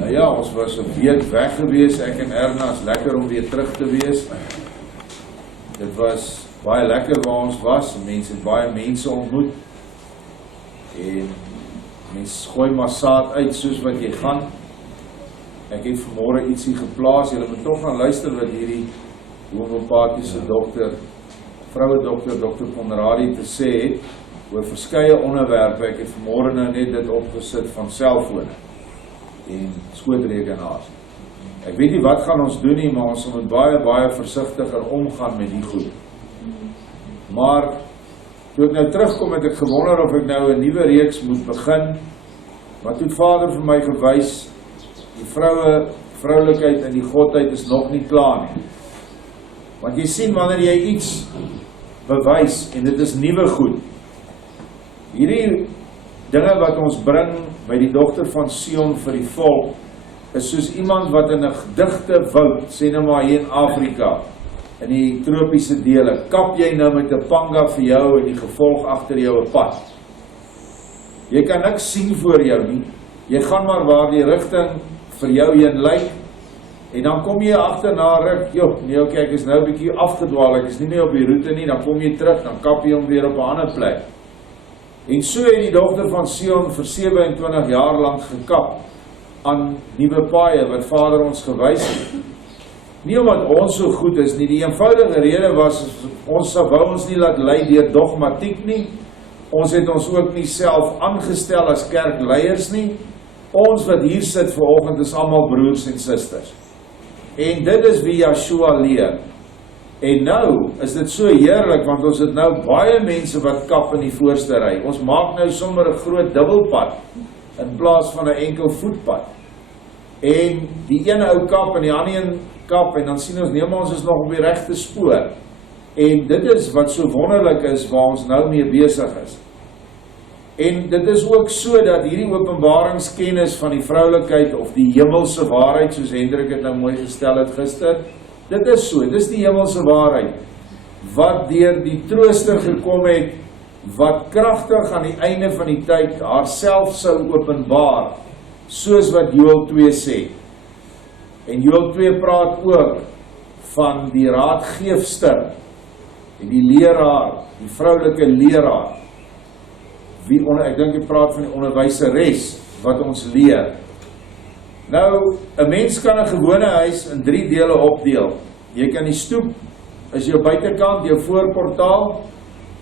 Nou ja, ons was 'n week weg gewees, ek en Erna, is lekker om weer terug te wees. Dit was baie lekker waar ons was, mense het baie mense ontmoet, en mense gooi maar saad uit soos wat jy gaan. Ek het vanmorgen ietsie geplaas, julle moet toch gaan luister wat hierdie homeopathiese dokter, vroue dokter, Dr. Conradi te sê het, oor verskeie onderwerpe. Ek het vanmorgen nou net dit opgesit van selfone en skootrekenaars. Ek weet nie wat gaan ons doen nie, maar ons moet baie versigtiger omgaan met die goed. Maar toe ek nou terugkom, het ek gewonder of ek nou 'n nuwe reeks moet begin, maar toe het Vader vir my gewys, die vroulikheid en die Godheid is nog nie klaar nie. Want jy sien, wanneer jy iets bewys, en dit is nuwe goed, hierdie dinge wat ons bring by die dogter van Sion vir die volk, is soos iemand wat in 'n gedigte woud, sê nou maar hier in Afrika, in die tropiese dele, kap jy nou met 'n panga vir jou en die gevolg agter jou 'n pad. Jy kan niks sien voor jou nie, jy gaan maar waar die rigting vir jou heen lyk, en dan kom jy agterna ruk, nee, ok, ek is nou 'n bietjie afgedwaal, ek is nie meer op die roete nie, dan kom jy terug, dan kap jy hom weer op 'n ander plek. En so het die dogter van Sion vir 27 jaar lank gekap aan nuwe paaie wat Vader ons gewys het. Nie omdat ons so goed is nie, die eenvoudige rede was, ons wou ons nie laat lei deur dogmatiek nie, ons het ons ook nie self aangestel as kerkleiers nie, ons wat hier sit vanoggend is almal broers en susters. En dit is wie Yeshua leer. En nou is dit so heerlik, want ons het nou baie mense wat kap in die voorste ry. Ons maak nou sommer 'n groot dubbelpad, in plaas van 'n enkel voetpad. En die een ou kap en die ander een kap, en dan sien ons, nee, maar ons is nog op die regte spoor. En dit is wat so wonderlik is, waar ons nou mee besig is. En dit is ook so dat hierdie openbaringskennis van die vroulikheid, of die hemelse waarheid, soos Hendrik het nou mooi gestel het gister, dit is so, dit is die hemelse waarheid, wat deur die trooster gekom het, wat kragtig aan die einde van die tyd haarself sou openbaar, soos wat Joël 2 sê. En Joël 2 praat ook van die raadgeefster, en die leraar, die vroulike leraar, ek dink hy praat van die onderwyseres, wat ons leer. Nou, 'n mens kan 'n gewone huis in 3 dele opdeel. Jy kan die stoep, is jou buitekant, jou voorportaal,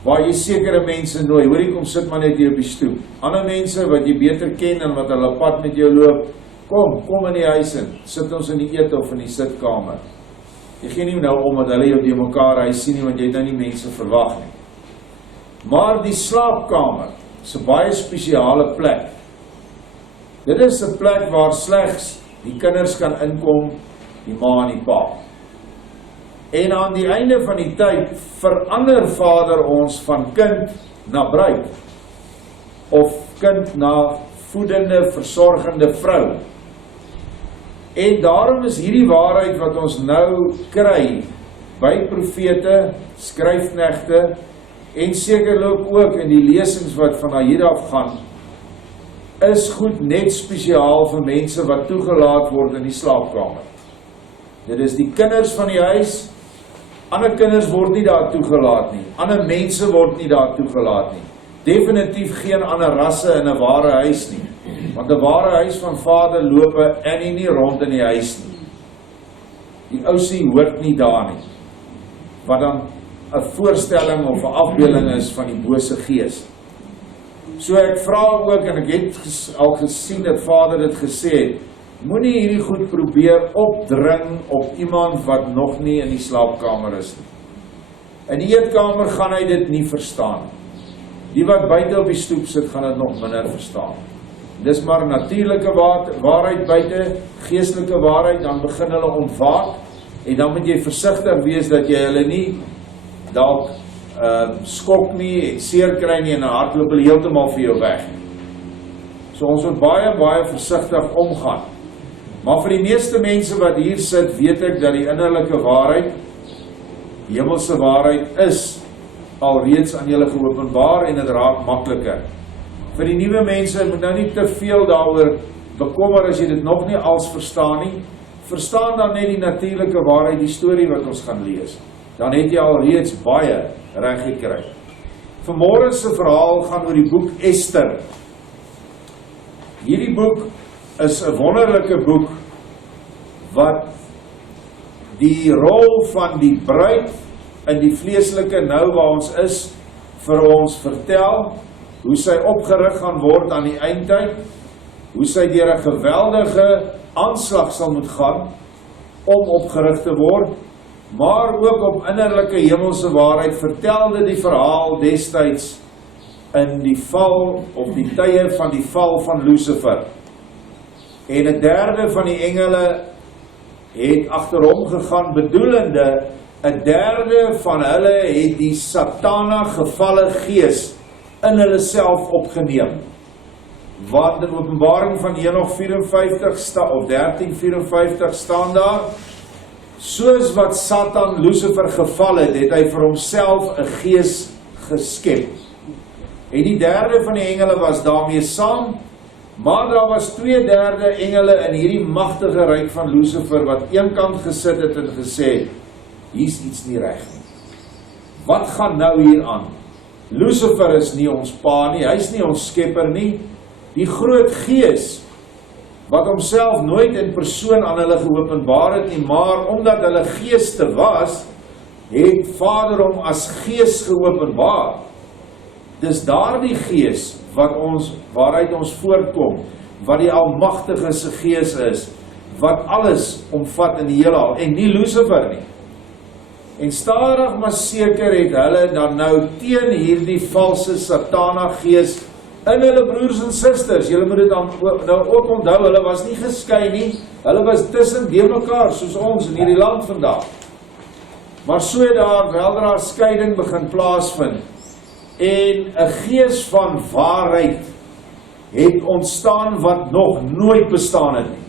waar jy sekere mense nooi. Hoor, jy kom sit maar net hier op die stoep. Ander mense wat jy beter ken en wat hulle pad met jou loop, kom in die huis in, sit ons in die eet of in die sitkamer. Jy gee nie nou om dat hulle jou die mekaar huis sien nie, want jy het nou nie mense verwag nie. Maar die slaapkamer is 'n baie spesiale plek. Dit is 'n plek waar slegs die kinders kan inkom, die ma en die pa. En aan die einde van die tyd verander Vader ons van kind na bruid, of kind na voedende, versorgende vrou. En daarom is hierdie waarheid wat ons nou kry, by profete, skryfknegte, en sekerlik ook in die lesings wat van hier af gaan, is goed net spesiaal vir mense wat toegelaat word in die slaapkamer. Dit is die kinders van die huis, ander kinders word nie daar toegelaat nie, ander mense word nie daar toegelaat nie, definitief geen ander rasse in 'n ware huis nie, want 'n ware huis van Vader loop en nie rond in die huis nie. Die ousie hoort nie daar nie, wat dan 'n voorstelling of 'n afbeelding is van die bose gees. So ek vra ook, en ek het al gesien dat Vader dit gesê het, moenie hierdie goed probeer opdring op iemand wat nog nie in die slaapkamer is nie. In die eetkamer gaan hy dit nie verstaan. Die wat buite op die stoep sit, gaan dit nog minder verstaan. Dis maar natuurlike waarheid buite, geestelike waarheid, dan begin hulle ontwaak, en dan moet jy versigtig wees dat jy hulle nie dalk skok nie, en seer kry nie, en dan hardloop hulle heeltemal vir jou weg. So ons moet baie versigtig omgaan. Maar vir die meeste mense wat hier sit, weet ek dat die innerlike waarheid, die hemelse waarheid is alreeds aan julle geopenbaar, en dit raak makliker. Vir die nuwe mense moet nou nie te veel daaroor bekommer as jy dit nog nie als verstaan nie. Verstaan dan net die natuurlike waarheid, die storie wat ons gaan lees. Dan het jy al reeds baie reg gekry. Vanmôre se verhaal gaan oor die boek Ester. Hierdie boek is 'n wonderlike boek wat die rol van die bruid in die vleeslike nou waar ons is, vir ons vertel, hoe sy opgerig gaan word aan die eindtyd, hoe sy deur 'n geweldige aanslag sal moet gaan om opgerig te word, maar ook op innerlike hemelse waarheid vertelde die verhaal destyds in die val, of die tye van die val van Lucifer. En 'n derde van die engele het agterom gegaan, bedoelende 'n derde van hulle het die satana gevalle gees in hulle self opgeneem. Want in Openbaring van Henog 54 of 13:54 staan daar, soos wat Satan Lucifer geval het, het hy vir homself 'n gees geskep. En die derde van die engele was daarmee saam, maar daar was 2/3 engele in hierdie magtige ryk van Lucifer wat eenkant gesit het en gesê, hier's iets nie reg nie. Wat gaan nou hier aan? Lucifer is nie ons pa nie, hy's nie ons skepper nie. Die groot gees, wat homself nooit in persoon aan hulle geopenbaar het nie, maar omdat hulle geeste was, het Vader hom as gees geopenbaar. Dis daardie gees waaruit ons voortkom, wat die almagtige se gees is, wat alles omvat in die heelal, en nie Lucifer nie. En stadig maar seker het hulle dan nou teen hierdie valse satana gees in hulle broers en susters. Julle moet dit dan nou ook onthou, hulle was nie geskei nie, hulle was tussen die mekaar, soos ons in hierdie land vandag. Maar so het daar weldra skeiding begin plaasvind, en 'n gees van waarheid het ontstaan wat nog nooit bestaan het nie.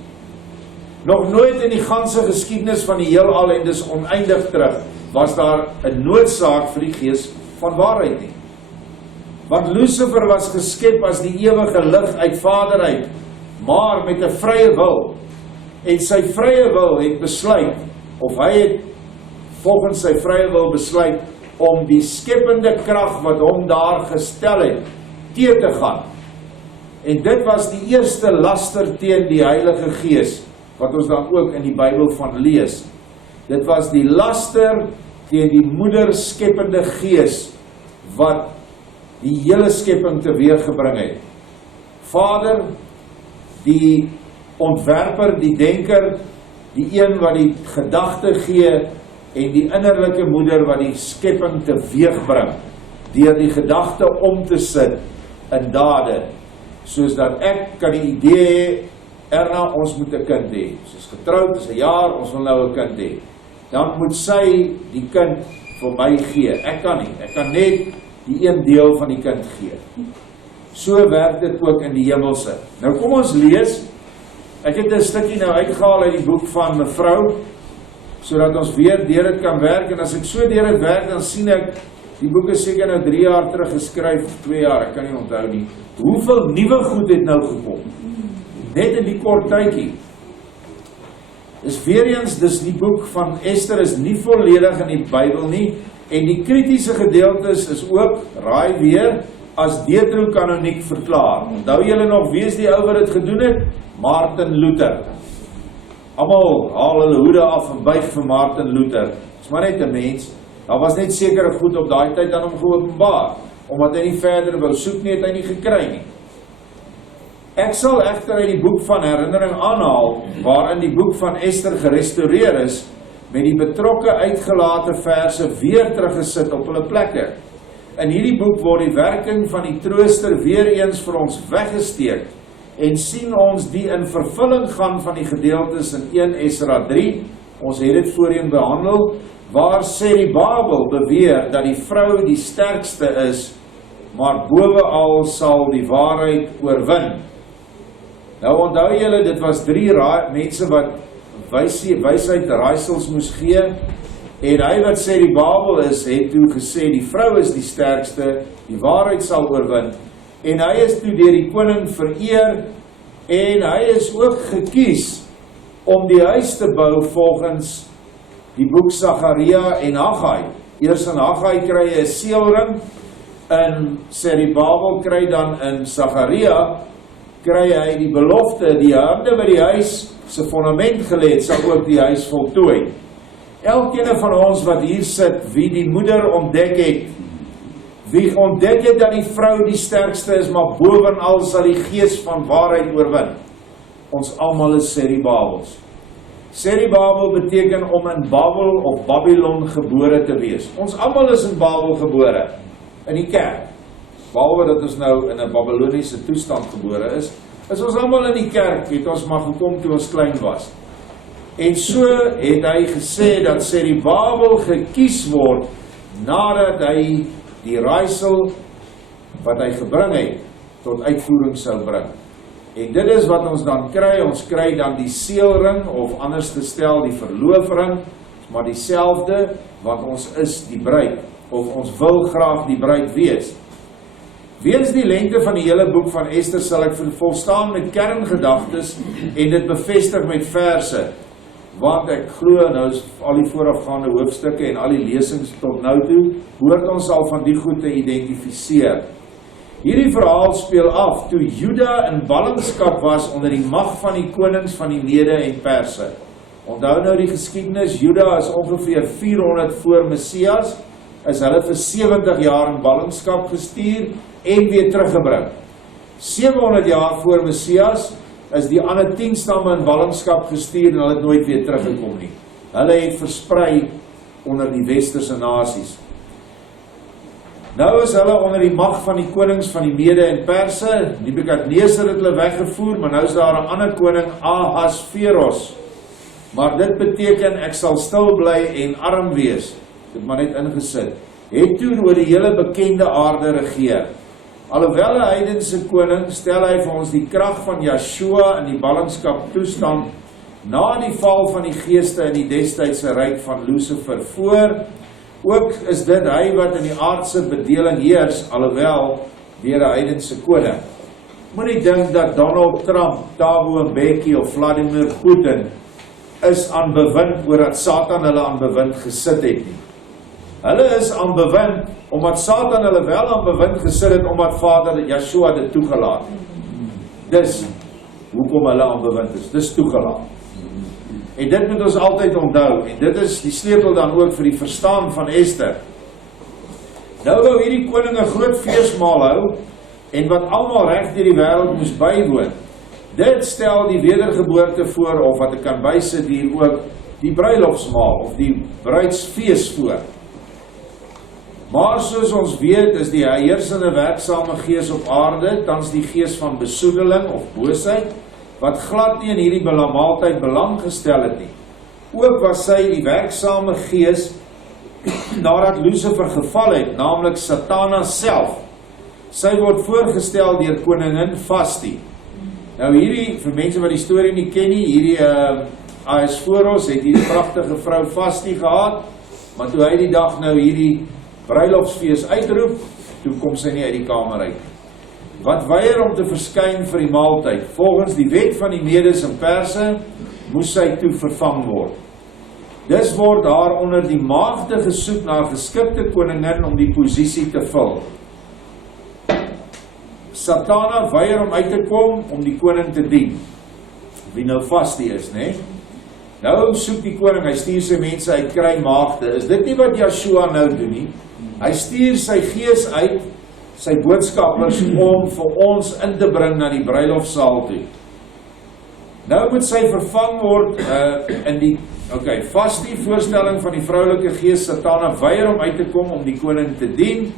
Nog nooit in die ganse geskiedenis van die heelal, en dis oneindig terug, was daar 'n noodsaak vir die gees van waarheid nie. Want Lucifer was geskep as die ewige lig uit Vader uit, maar met 'n vrye wil. En sy vrye wil het besluit, of hy het volgens sy vrye wil besluit, om die skepende krag wat hom daar gestel het, teë te gaan. En dit was die eerste laster teen die Heilige Gees, wat ons dan ook in die Bybel van lees. Dit was die laster teen die moeder skepende gees, wat die hele skepping teweeggebring het. Vader, die ontwerper, die denker, die een wat die gedagte gee, en die innerlike moeder wat die skepping teweegbring, deur die gedagte om te sit in dade, soos dat ek kan die idee hê, Erna, ons moet 'n kind hê. Ons is getroud, is 'n jaar, ons wil nou 'n kind hê. Dan moet sy die kind vir my gee. Ek kan nie, ek kan net die een deel van die kind gee. So werk dit ook in die hemelse. Nou kom ons lees, ek het 'n stukkie nou uitgehaal uit die boek van mevrou, sodat ons weer deur dit kan werk, en as ek so deur dit werk, dan sien ek, die boek is seker nou 3 jaar terug geskryf, 2 jaar, ek kan nie onthou nie, hoeveel nuwe goed het nou gekom, net in die kort tydjie. Is weer eens, dis die boek van Ester is nie volledig in die Bybel nie, en die kritiese gedeeltes is ook, raai weer, as deuterokanoniek verklaar. Onthou julle nog, wie is die ou wat dit gedoen het? Martin Luther. Almal haal hulle hoede af en buig vir Martin Luther. Dis maar net 'n mens. Daar was net sekere goed op daai tyd aan hom geopenbaar, omdat hy nie verder wou soek nie, het hy nie gekry nie. Ek sal egter uit die boek van herinnering aanhaal, waarin die boek van Ester gerestaureer is, met die betrokke uitgelate verse weer teruggesit op hulle plekke. In hierdie boek word die werking van die trooster weer eens vir ons weggesteek, en sien ons die in vervulling gaan van die gedeeltes in 1 Esra 3, ons het dit voorheen behandel, waar Serubabel beweer dat die vrou die sterkste is, maar bovenal sal die waarheid oorwin. Nou onthou julle, dit was 3 mense wat wysheid raaisels moes gee, en hy wat Serubabel is, het toe gesê, die vrou is die sterkste, die waarheid sal oorwin, en hy is toe deur die koning vereer, En hy is ook gekies om die huis te bou volgens die boek Sagaria en Haggai. Eers in Haggai kry hy 'n seelring, in Serubabel kry dan in Sagaria, kry hy die belofte, die hande wat die huis se fondament gelê het, sal ook die huis voltooi. Elkeen van ons wat hier sit, wie die moeder ontdek het, wie ontdek het dat die vrou die sterkste is, maar bovenal sal die gees van waarheid oorwin. Ons almal is Serubabels. Serubabel beteken om in Babel of Babylon gebore te wees. Ons almal is in Babel gebore, in die kerk. Behalwe dat ons nou in 'n Babyloniese toestand gebore is ons almal in die kerk, het ons maar gekom toe ons klein was. En so het hy gesê dat Serubabel gekies word, nadat hy die raaisel wat hy gebring het, tot uitvoering sou bring. En dit is wat ons dan kry, ons kry dan die seelring, of anders te stel die verloofring, maar dieselfde, want ons is die bruid, of ons wil graag die bruid wees. Weens die lengte van die hele boek van Ester sal ek volstaan met kerngedagtes en dit bevestig met verse, want ek glo nou is al die voorafgaande hoofstukke en al die lesings tot nou toe, hoort ons al van die goed te identifiseer. Hierdie verhaal speel af toe Juda in ballingskap was onder die mag van die konings van die Mede en Perse. Onthou nou die geskiedenis, Juda is ongeveer 400 voor Messias, is hulle vir 70 jaar in ballingskap gestuur en weer teruggebring. 700 jaar voor Messias is die ander 10 stamme in ballingskap gestuur en hulle het nooit weer teruggekom nie. Hulle het versprei onder die westerse nasies. Nou is hulle onder die mag van die konings van die Mede en Perse. Nebukadneser het hulle weggevoer, maar nou is daar 'n ander koning, Ahasveros. Maar dit beteken ek sal stil bly en arm wees. Dit maar net ingesit. Het toe oor die hele bekende aarde regeer. Alhoewel 'n heidense koning, stel hy vir ons die krag van Yeshua in die ballingskap toestand na die val van die geeste in die destydse ryk van Lucifer voor. Ook is dit hy wat in die aardse bedeling heers, alhoewel deur 'n heidense koning. Moenie dink dat Donald Trump, Thabo Mbeki of Vladimir Putin is aan bewind oor dat Satan hulle aan bewind gesit het nie. Hulle is aan bewind omdat Satan hulle wel aan bewind gesit het omdat Vader Yeshua dit toegelaat het. Dis hoekom hulle aan bewind is. Dis toegelaat. En dit moet ons altyd onthou, en dit is die sleutel dan ook vir die verstaan van Ester. Nou wou hierdie koning 'n groot feesmaal hou, en wat almal reg deur die wêreld moes bywoon. Dit stel die wedergeboorte voor, of wat ek kan bysit hier ook, die bruilofsmaal, of die bruidsfees voor. Maar soos ons weet, is die heersende werksame gees op aarde, tans die gees van besoedeling of boosheid, wat glad nie in hierdie maaltyd belang gestel het nie. Ook was sy die werksame gees nadat Lucifer geval het, naamlik Satana self. Sy word voorgestel deur koningin Vasti. Nou hierdie, vir mense wat die storie nie ken nie, hierdie Ahasveros het hierdie pragtige vrou Vasti gehad, maar toe hy die dag nou hierdie bruilofsfees uitroep, toe kom sy nie uit die kamer uit. Wat weier om te verskyn vir die maaltyd. Volgens die wet van die Medes en Perse moes sy toe vervang word. Dis word haar onder die maagde gesoek na 'n geskikte koningin om die posisie te vul. Satana weier om uit te kom om die koning te dien, wie nou Vasti is, né? Nou soek die koning, hy stuur sy mense uit, kry maagde. Is dit nie wat Yeshua nou doen nie? Hy stuur sy gees uit, sy boodskappers om vir ons in te bring na die bruilofsaal toe. Nou moet sy vervang word in die Vasti voorstelling van die vroulike gees. Satana weier om uit te kom om die koning te dien.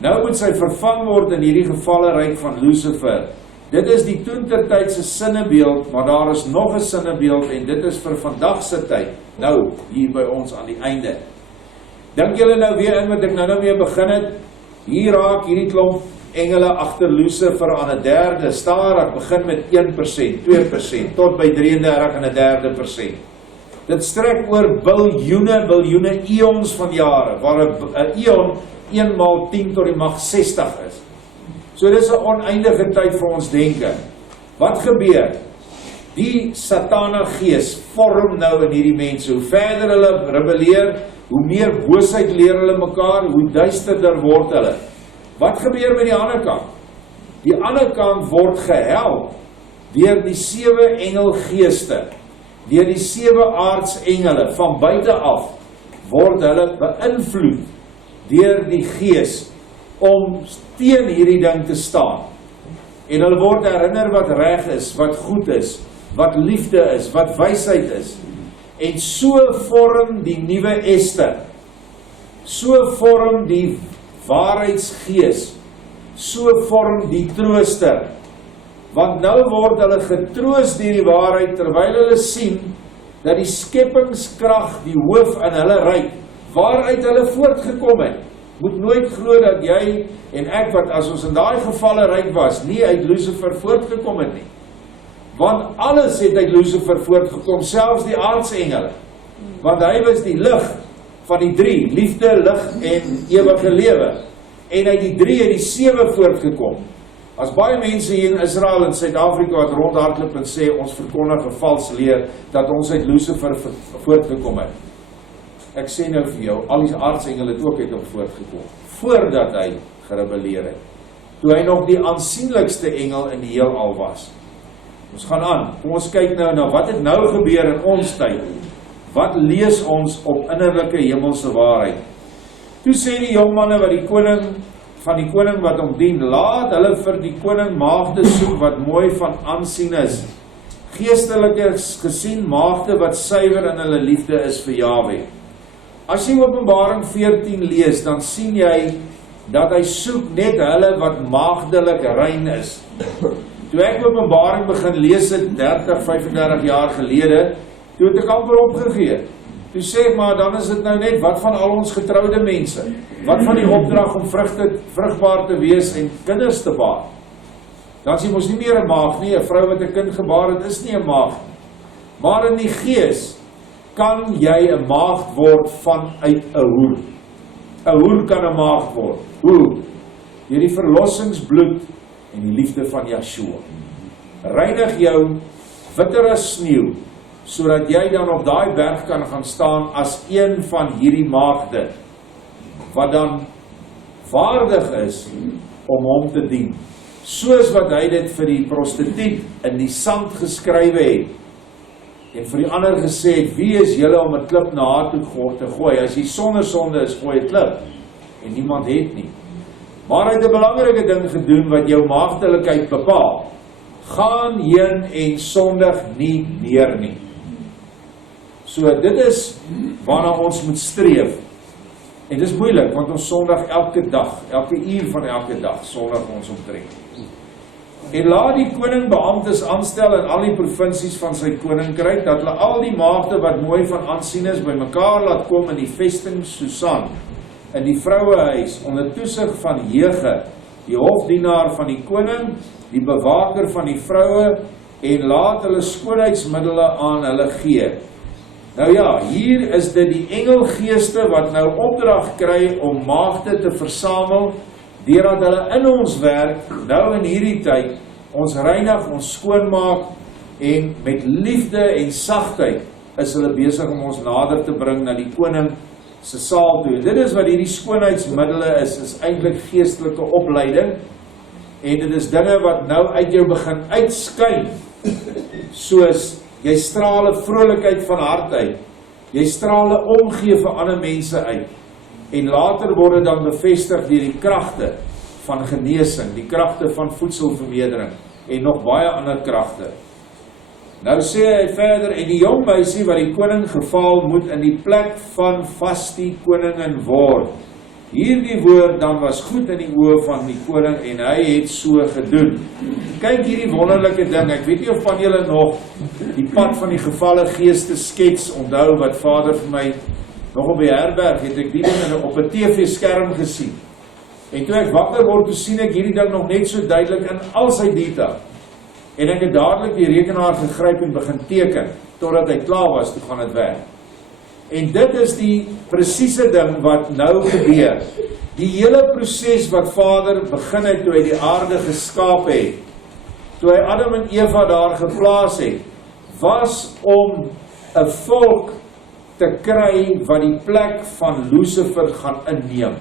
Nou moet sy vervang word in hierdie gevalle ryk van Lucifer. Dit is die toentertydse sinnebeeld, maar daar is nog 'n sinnebeeld en dit is vir vandag se tyd. Nou hier by ons aan die einde. Dink julle nou weer in wat ek nou mee begin het? Hier raak hierdie klomp engele agter Lucifer aan 'n derde, stadig begin met 1%, 2%, tot by 33 en 'n derde %. Dit strek oor biljoene eons van jare, waar 'n eon 1 maal 10 tot die mag 60 is. So dis 'n oneindige tyd vir ons denke. Wat gebeur? Die satana gees vorm nou in hierdie mense. Hoe verder hulle rebelleer, hoe meer boosheid leer hulle mekaar, hoe duisterder word hulle. Wat gebeur met die ander kant? Die ander kant word gehelp deur die 7 engelgeeste, deur die 7 aardsengele. Van buite af word hulle beïnvloed deur die gees om teen hierdie ding te staan. En hulle word herinner wat reg is, wat goed is, wat liefde is, wat wysheid is. En so vorm die nuwe Ester, so vorm die waarheidsgees, so vorm die trooster. Want nou word hulle getroos deur die waarheid, terwyl hulle sien dat die skepingskrag die hoof in hulle ryk, waaruit hulle voortgekom het. Moet nooit glo dat jy en ek, wat as ons in daai gevalle ryk was, nie uit Lucifer voortgekom het nie. Want alles het uit Lucifer voortgekom, selfs die aardsengele. Want hy was die lig van die 3, liefde, lig en ewige lewe. En uit die 3 het die 7 voortgekom. As baie mense hier in Israel en Suid-Afrika wat rondhardloop en sê, ons verkondig 'n vals leer, dat ons uit Lucifer voortgekom het. Ek sê nou vir jou, al die aardsengele het ook uit hom voortgekom, voordat hy gerebelleer het. Toe hy nog die aansienlikste engel in die heelal was. Ons gaan aan, kom ons kyk nou na wat het nou gebeur in ons tyd. Wat lees ons op innerlike hemelse waarheid? Toe sê die jongmanne wat die koning van die koning wat hom dien, laat hulle vir die koning maagde soek wat mooi van aansien is. Geestelike gesien maagde wat suiwer in hulle liefde is vir Jahwe. As jy Openbaring 14 lees, dan sien jy dat hy soek net hulle wat maagdelik rein is. Toe ek Openbaring begin lees het 30, 35 jaar gelede, toe het ek amper opgegee. Toe sê ek, maar dan is dit nou net, wat van al ons getroude mense? Wat van die opdrag om vrugbaar te wees en kinders te baar? Dan is jy mos nie meer 'n maagd nie, 'n vrou wat 'n kind gebaar het, is nie 'n maagd. Maar in die gees kan jy 'n maagd word vanuit 'n hoer. 'n Hoer kan 'n maagd word. Hoe? Deur die verlossingsbloed en die liefde van Yeshua. Reinig jou witter as sneeu, sodat jy dan op daai berg kan gaan staan as een van hierdie maagde, wat dan waardig is om hom te dien. Soos wat hy dit vir die prostituut in die sand geskrywe het, en vir die ander gesê het, wie is julle om 'n klip na haar toe te gooi? As jy sonder sonde is, gooi 'n klip. En niemand het nie. Maar hy het 'n belangrike ding gedoen wat jou maagdelikheid bepaal. Gaan heen en sondig nie meer nie. So dit is waarna ons moet streef. En dit is moeilik, want ons sondig elke dag, elke uur van elke dag, sondig ons omtrent. En laat die koning beamptes aanstel in al die provinsies van sy koninkryk, dat hulle al die maagde wat mooi van aansien is, by mekaar laat kom in die vesting Susan, in die vrouehuis, onder toesig van Hege, die hofdienaar van die koning, die bewaker van die vroue, en laat hulle skoonheidsmiddele aan hulle gee. Nou ja, hier is dit die engelgeeste wat nou opdrag kry om maagde te versamel, deurdat hulle in ons werk, nou in hierdie tyd, ons reinig, ons skoonmaak, en met liefde en sagtheid is hulle besig om ons nader te bring na die koning se saal toe. Dit is wat hierdie skoonheidsmiddele is eintlik geestelike opleiding, en dit is dinge wat nou uit jou begin uitskyn, soos jy straal 'n vrolikheid van hart uit, jy straal 'n omgee vir ander mense uit, en later word dit dan bevestig deur die kragte van genesing, die kragte van voedselvermeerdering, en nog baie ander kragte. Nou sê hy verder, en die jong meisie wat die koning geval moet in die plek van Vasti koningin word. Hierdie woord dan was goed in die oë van die koning, en hy het so gedoen. Kyk hierdie wonderlike ding, ek weet nie of van julle nog die pad van die gevalle geeste skets onthou, wat vader vir my, nog op die herberg, het ek die ding op 'n TV-skerm gesien. En toe ek wakker word, toe sien ek hierdie ding nog net so duidelik in al sy detail. En ek het dadelik die rekenaar gegryp en begin teken, totdat hy klaar was, toe gaan dit werk. En dit is die presiese ding wat nou gebeur. Die hele proses wat Vader begin het toe hy die aarde geskaap het, toe hy Adam en Eva daar geplaas het, was om 'n volk te kry wat die plek van Lucifer gaan inneem,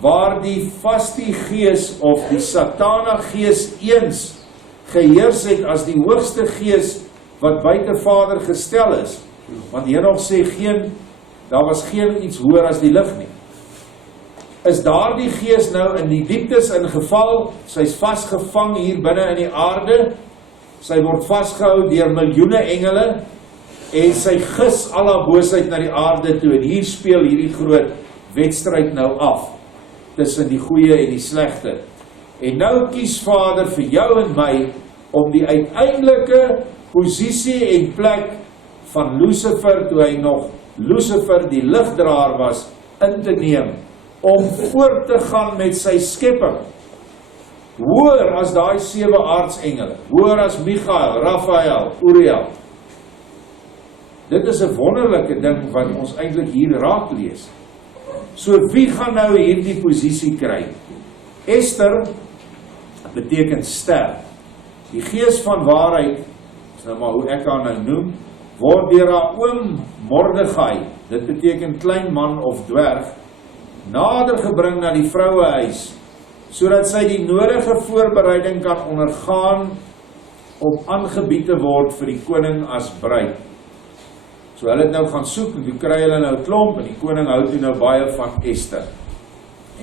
waar die vastie gees of die satana gees eens geheers het as die hoogste gees wat buite Vader gestel is, want Enoch sê daar was geen iets hoër as die lig nie. Is daardie gees nou in die dieptes ingeval, sy's vasgevang hier binne in die aarde, sy word vasgehou deur miljoene engele, en sy gis alle boosheid na die aarde toe, en hier speel hierdie groot wedstryd nou af, tussen die goeie en die slegte. En nou kies Vader vir jou en my, om die uiteindelike posisie en plek van Lucifer, toe hy nog Lucifer die ligdraer was, in te neem, om voort te gaan met sy skepping, hoër as daai 7 aardsengele, hoër as Michael, Raphael, Uriel. Dit is 'n wonderlike ding wat ons eintlik hier raak lees. So wie gaan nou hierdie posisie kry? Ester beteken ster. Die gees van waarheid, is nou maar hoe ek haar nou noem, word deur haar oom Mordegai, dit beteken klein man of dwerg, nader gebring na die vrouehuis, sodat sy die nodige voorbereiding kan ondergaan om aangebied te word vir die koning as bruid. So hulle het nou gaan soek, en toe kry hulle nou 'n klomp, en die koning hou toe nou baie van Ester.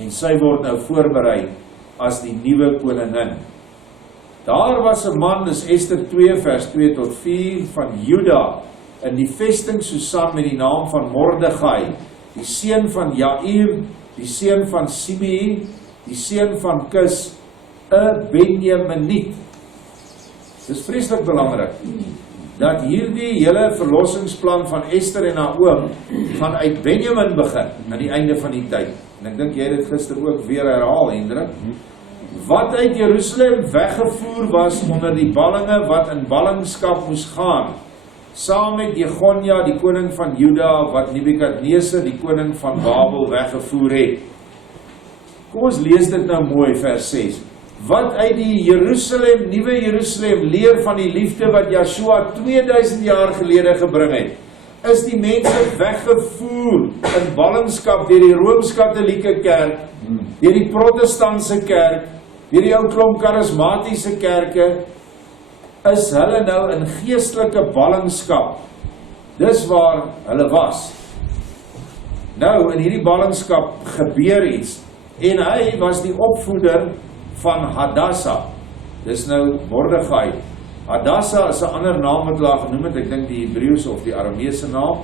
En sy word nou voorberei as die nuwe koningin. Daar was 'n man, dis Ester 2 vers 2 tot 4, van Juda, in die vesting Susan met die naam van Mordegai, die seun van Jair, die seun van Simei, die seun van Kis, 'n Benjaminiet. Dis vreeslik belangrik, dat hierdie hele verlossingsplan van Ester en haar oom, gaan uit Benjamin begin, aan die einde van die tyd. En ek dink jy het dit gister ook weer herhaal, Hendrik, wat uit Jerusalem weggevoer was onder die ballinge wat in ballingskap moes gaan, saam met Jegonja, die koning van Juda, wat Nebukadneser, die koning van Babel, weggevoer het. Kom ons lees dit nou mooi, vers 6. Wat uit die Jerusalem, nuwe Jerusalem, leer van die liefde wat Joshua 2000 jaar gelede gebring het, is die mense weggevoer in ballingskap deur die Rooms-Katholieke kerk, deur die Protestantse kerk, deur die ou klomp charismatiese kerke, is hulle nou in geestelike ballingskap. Dis waar hulle was. Nou, in hierdie ballingskap gebeur iets, en hy was die opvoeder van Hadassah. Dis nou Mordegai. Hadassah is 'n ander naam wat hulle genoem het, ek dink die Hebreëse of die Arameese naam.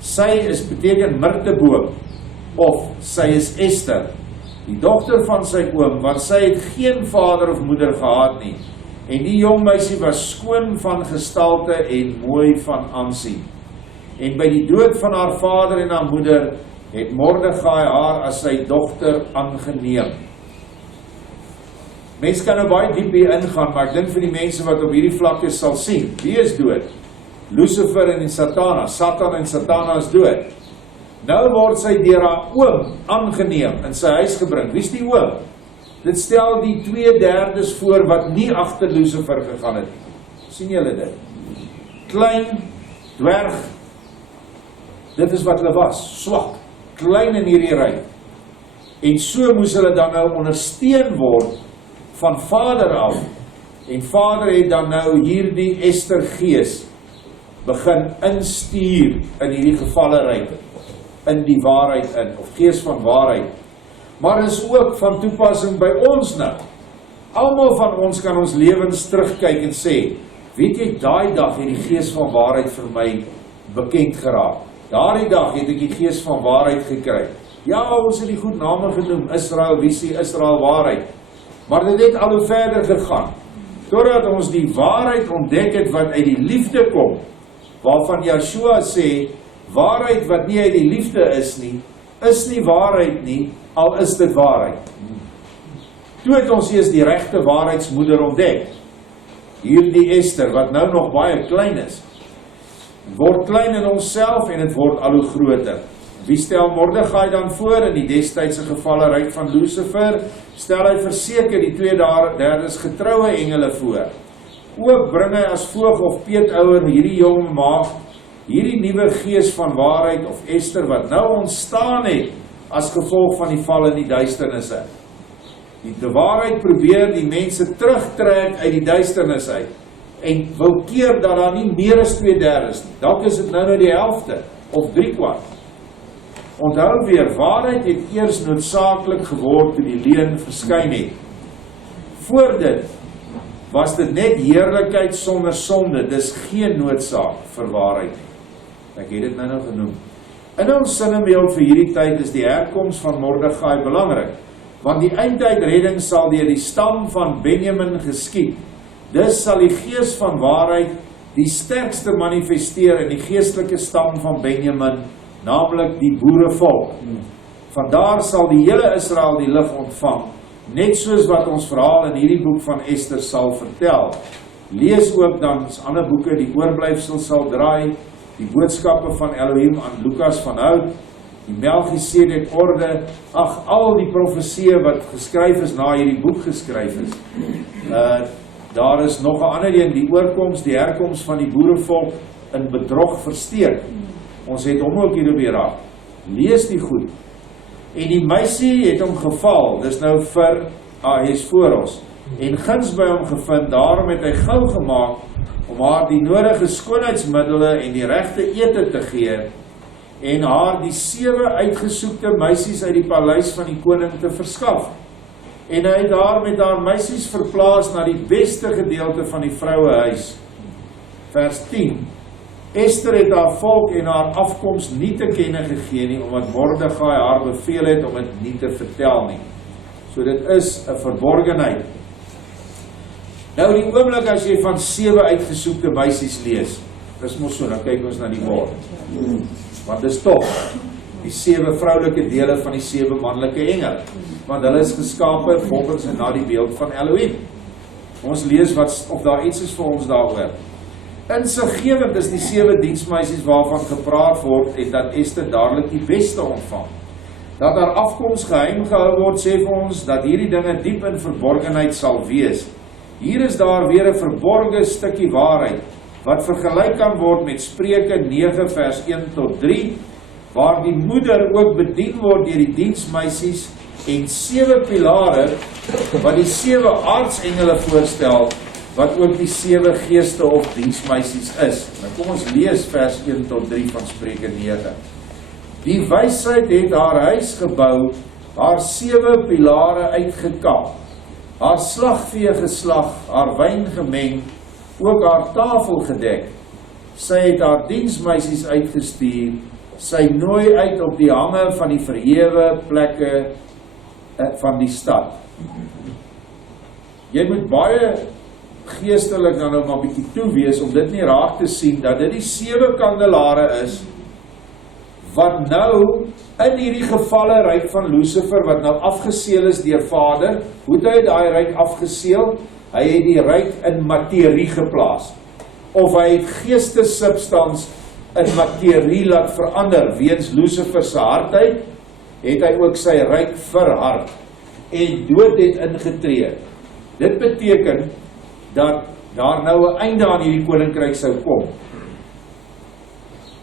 Sy beteken mirteboom, of sy is Ester, die dogter van sy oom, want sy het geen vader of moeder gehad nie. En die jong meisie was skoon van gestalte en mooi van aansien. En by die dood van haar vader en haar moeder, het Mordegai haar as sy dogter aangeneem. Mense kan nou baie diep hier ingaan, maar ek dink vir die mense wat op hierdie vlakke sal sien, wie is dood? Lucifer en Satana, Satan en Satana is dood. Nou word sy deur haar oom aangeneem, in sy huis gebring. Wie is die oom? Dit stel die 2/3 voor wat nie agter Lucifer gegaan het. Sien julle dit? Klein, dwerg, dit is wat hulle was, swak, klein in hierdie ryk. En so moes hulle dan nou ondersteun word van Vader af. En Vader het dan nou hierdie Ester gees begin instuur in hierdie gevalle ryk, in die waarheid in, of gees van waarheid. Maar is ook van toepassing by ons nou. Almal van ons kan ons lewens terugkyk en sê, weet jy, daai dag het die gees van waarheid vir my bekend geraak. Daardie dag het ek die gees van waarheid gekry. Ja, ons het die goed name genoem, Israel, visie, Israel, waarheid. Maar dit het al hoe verder gegaan, totdat ons die waarheid ontdek het wat uit die liefde kom, waarvan Joshua sê, waarheid wat nie uit die liefde is nie waarheid nie, al is dit waarheid. Toe het ons eers die regte waarheidsmoeder ontdek. Hierdie Ester, wat nou nog baie klein is, word klein in onsself en het word al hoe groter. Wie stel Mordegai dan voor in die destydse gevalleryk van Lucifer? Stel hy verseker die 2/3 getroue engele voor. Ook bring hy as voog of peetouer hierdie jong maagd, hierdie nuwe gees van waarheid of Ester wat nou ontstaan het as gevolg van die val in die duisternisse. Die waarheid probeer die mense terugtrek uit die duisternis uit en wil keer dat daar nie meer as 2/3 nie. Dalk is dit nou die helfte of 3/4. Onthou weer, waarheid het eers noodsaaklik geword toe die leuen verskyn het. Voor dit was dit net heerlikheid sonder sonde, dis geen noodsaak vir waarheid nie. Ek het dit nou genoem. In ons sinnebeeld vir hierdie tyd is die herkoms van Mordegai belangrik, want die eindtyd redding sal deur die stam van Benjamin geskied. Dus sal die gees van waarheid die sterkste manifesteer in die geestelike stam van Benjamin, naamlik die boerevolk. Vandaar sal die hele Israel die lig ontvang, net soos wat ons verhaal in hierdie boek van Ester sal vertel. Lees ook dan ander boeke, die oorblyfsel sal draai, die boodskappe van Elohim aan Lukas van Hout, die Melchisedek orde, al die profesieë wat geskryf is na hierdie boek geskryf is. Daar is nog 'n ander een, die oorkoms, die herkoms van die boerevolk in bedrog versteek. Ons het hom ook hier op die raak. Lees die goed. En die meisie het hom geval, dis nou vir Ahesforos, en guns by hom gevind, daarom het hy gou gemaak, om haar die nodige skoonheidsmiddele en die regte ete te gee, en haar die 7 uitgesoekte meisies uit die paleis van die koning te verskaf. En hy het daar met haar meisies verplaas na die beste gedeelte van die vrouehuis. Vers 10. Ester het haar volk en haar afkoms nie te kenne gegee nie, omdat Mordegai haar beveel het om dit nie te vertel nie. So dit is 'n verborgenheid. Nou die oomblik as jy van 7 uitgesoekte meisies lees, dis mos so, dan kyk ons na die woord. Want dis tog die 7 vroulike dele van die 7 manlike engele, want hulle is geskape volgens en na die beeld van Elohim. Ons lees of daar iets is vir ons daaroor. Insiggewend is die 7 diensmeisies waarvan gepraat word en dat Ester dadelik die beste ontvang. Dat haar afkoms geheim gehou word, sê vir ons dat hierdie dinge diep in verborgenheid sal wees. Hier is daar weer 'n verborge stukkie waarheid, wat vergelyk kan word met Spreuke 9 vers 1 tot 3, waar die moeder ook bedien word deur die diensmeisies en 7 pilare, wat die 7 aardsengele voorstel, wat ook die 7 geeste of diensmeisies is. Nou kom ons lees vers 1 tot 3 van Spreuke 9. Die wysheid het haar huis gebou, haar 7 pilare uitgekap, haar slagvee geslag, haar wyn gemeng, ook haar tafel gedek. Sy het haar diensmeisies uitgestuur, sy nooi uit op die hange van die verhewe plekke van die stad. Jy moet baie geestelik dan nou maar bietjie toe wees om dit nie raak te sien dat dit die 7 kandelare is wat nou in hierdie gevalle ryk van Lucifer wat nou afgeseël is deur Vader. Hoe het hy daai ryk afgeseël? Hy het die ryk in materie geplaas. Of hy het geestessubstans in materie laat verander weens Lucifer se hardheid, het hy ook sy ryk verhard en dood het ingetree. Dit beteken dat daar nou 'n einde aan hierdie koninkryk sou kom.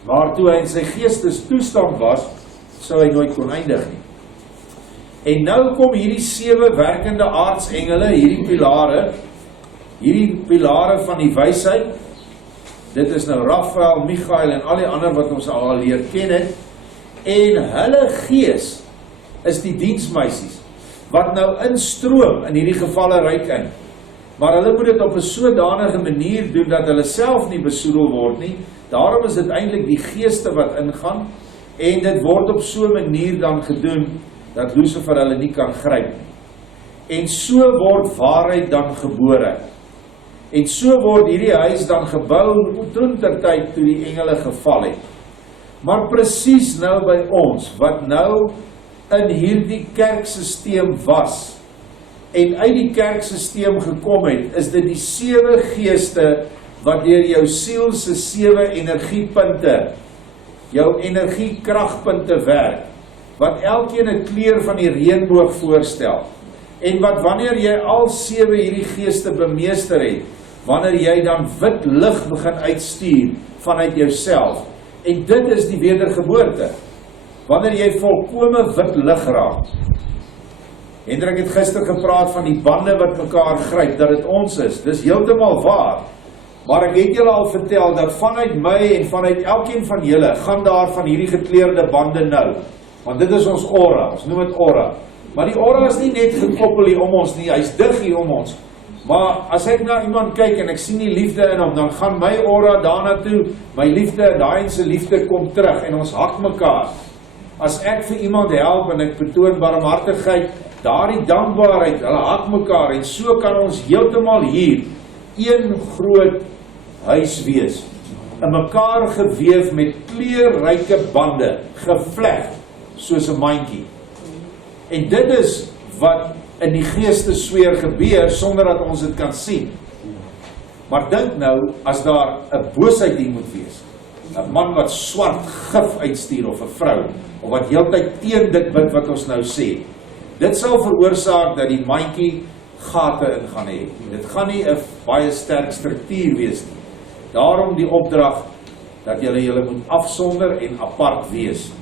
Maar toe hy in sy geestestoestand was, sou hy nooit kon eindig nie. En nou kom hierdie 7 werkende aardsengele, hierdie pilare van die wysheid. Dit is nou Raphael, Michael en al die ander wat ons al leer ken het. En hulle gees is die diensmeisies wat nou instroom in hierdie gevalle ryk in. Maar hulle moet dit op 'n sodanige manier doen dat hulle self nie besoedel word nie. Daarom is dit eintlik die geeste wat ingaan en dit word op so 'n manier dan gedoen dat Lucifer hulle nie kan gryp nie. En so word waarheid dan gebore. En so word hierdie huis dan gebou toen ter tyd toe die engele geval het. Maar presies nou by ons, wat nou in hierdie kerksysteem was en uit die kerksysteem gekom het, is dit die 7 geeste wat deur jou siel se 7 energiepunte jou energiekragpunte werk, wat elkeen 'n kleur van die reënboog voorstel, en wat wanneer jy al 7 hierdie geeste bemeester het, wanneer jy dan wit lig begin uitstuur vanuit jouself, en dit is die wedergeboorte, wanneer jy volkome wit lig raak. Hendrik het gister gepraat van die bande wat mekaar gryp, dat dit ons is, dis heeltemal waar, maar ek het julle al vertel, dat vanuit my en vanuit elkeen van julle, gaan daar van hierdie gekleurde bande nou, want dit is ons aura, ons noem het aura, maar die aura is nie net gekoppel hier om ons nie, hy is dig hier om ons, maar as ek na iemand kyk en ek sien die liefde in hom, dan gaan my aura daarna toe, my liefde, daai se liefde kom terug, en ons hak mekaar. As ek vir iemand help en ek betoon barmhartigheid, daardie dankbaarheid, hulle hak mekaar, en so kan ons heeltemal hier een groot huis wees, in mekaar geweef met kleurryke bande, gevleg, soos 'n mandjie. En dit is wat in die geestesfeer gebeur, sonder dat ons dit kan sien. Maar dink nou, as daar 'n boosheid hier moet wees, 'n man wat swart gif uitstuur, of 'n vrou, of wat heeltyd teen dit bid wat ons nou sê, dit sal veroorsaak dat die mandjie gate in gaan hê. Dit gaan nie 'n baie sterk struktuur wees nie. Daarom die opdrag, dat julle moet afsonder en apart wees.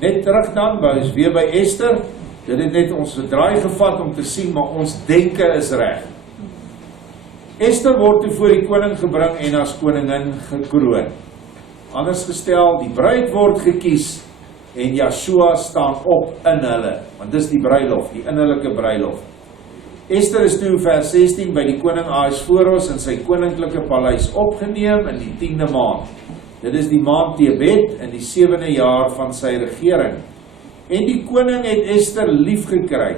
Net terug dan, weer by Ester, dit het net ons 'n draai gevat om te sien, maar ons denke is reg. Ester word toe voor die koning gebring en as koningin gekroon. Anders gestel, die bruid word gekies, en Yeshua staan op in hulle, want dis die bruilof, die innerlike bruilof. Ester is toe vers 16 by die koning Ahasveros in sy koninklike paleis opgeneem in die 10de maand. Dit is die maand Tebet in die 7de jaar van sy regering. En die koning het Ester lief gekry,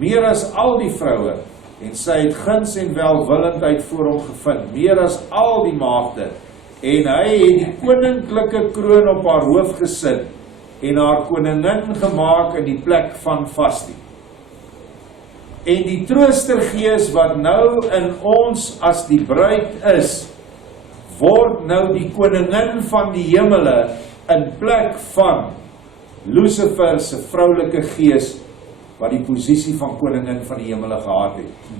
meer as al die vroue, en sy het guns en welwillendheid voor hom gevind, meer as al die maagde, en hy het die koninklike kroon op haar hoof gesit, en haar koningin gemaak in die plek van Vasti. En die troostergees wat nou in ons as die bruid is, word nou die koningin van die hemele in plek van Lucifer se vroulike gees, wat die posisie van koningin van die hemele gehad het.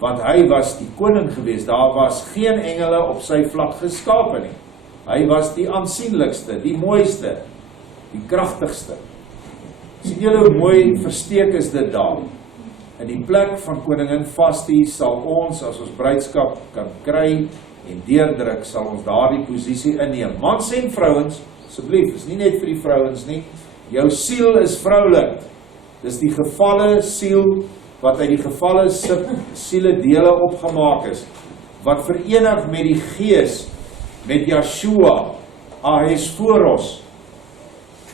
Want hy was die koning geweest, daar was geen engele op sy vlak geskape nie. Hy was die aansienlikste, die mooiste, die kragtigste. Sien julle hoe mooi versteek is dit daar? In die plek van koningin Vasti sal ons, as ons bruidskap kan kry en deurdruk, sal ons daardie posisie inneem. Mans en vrouens, asseblief, is nie net vir die vrouens nie, jou siel is vroulik. Dis die gevalle siel, wat uit die gevalle siele dele opgemaak is, wat verenig met die gees, met Yeshua, Ahasveros,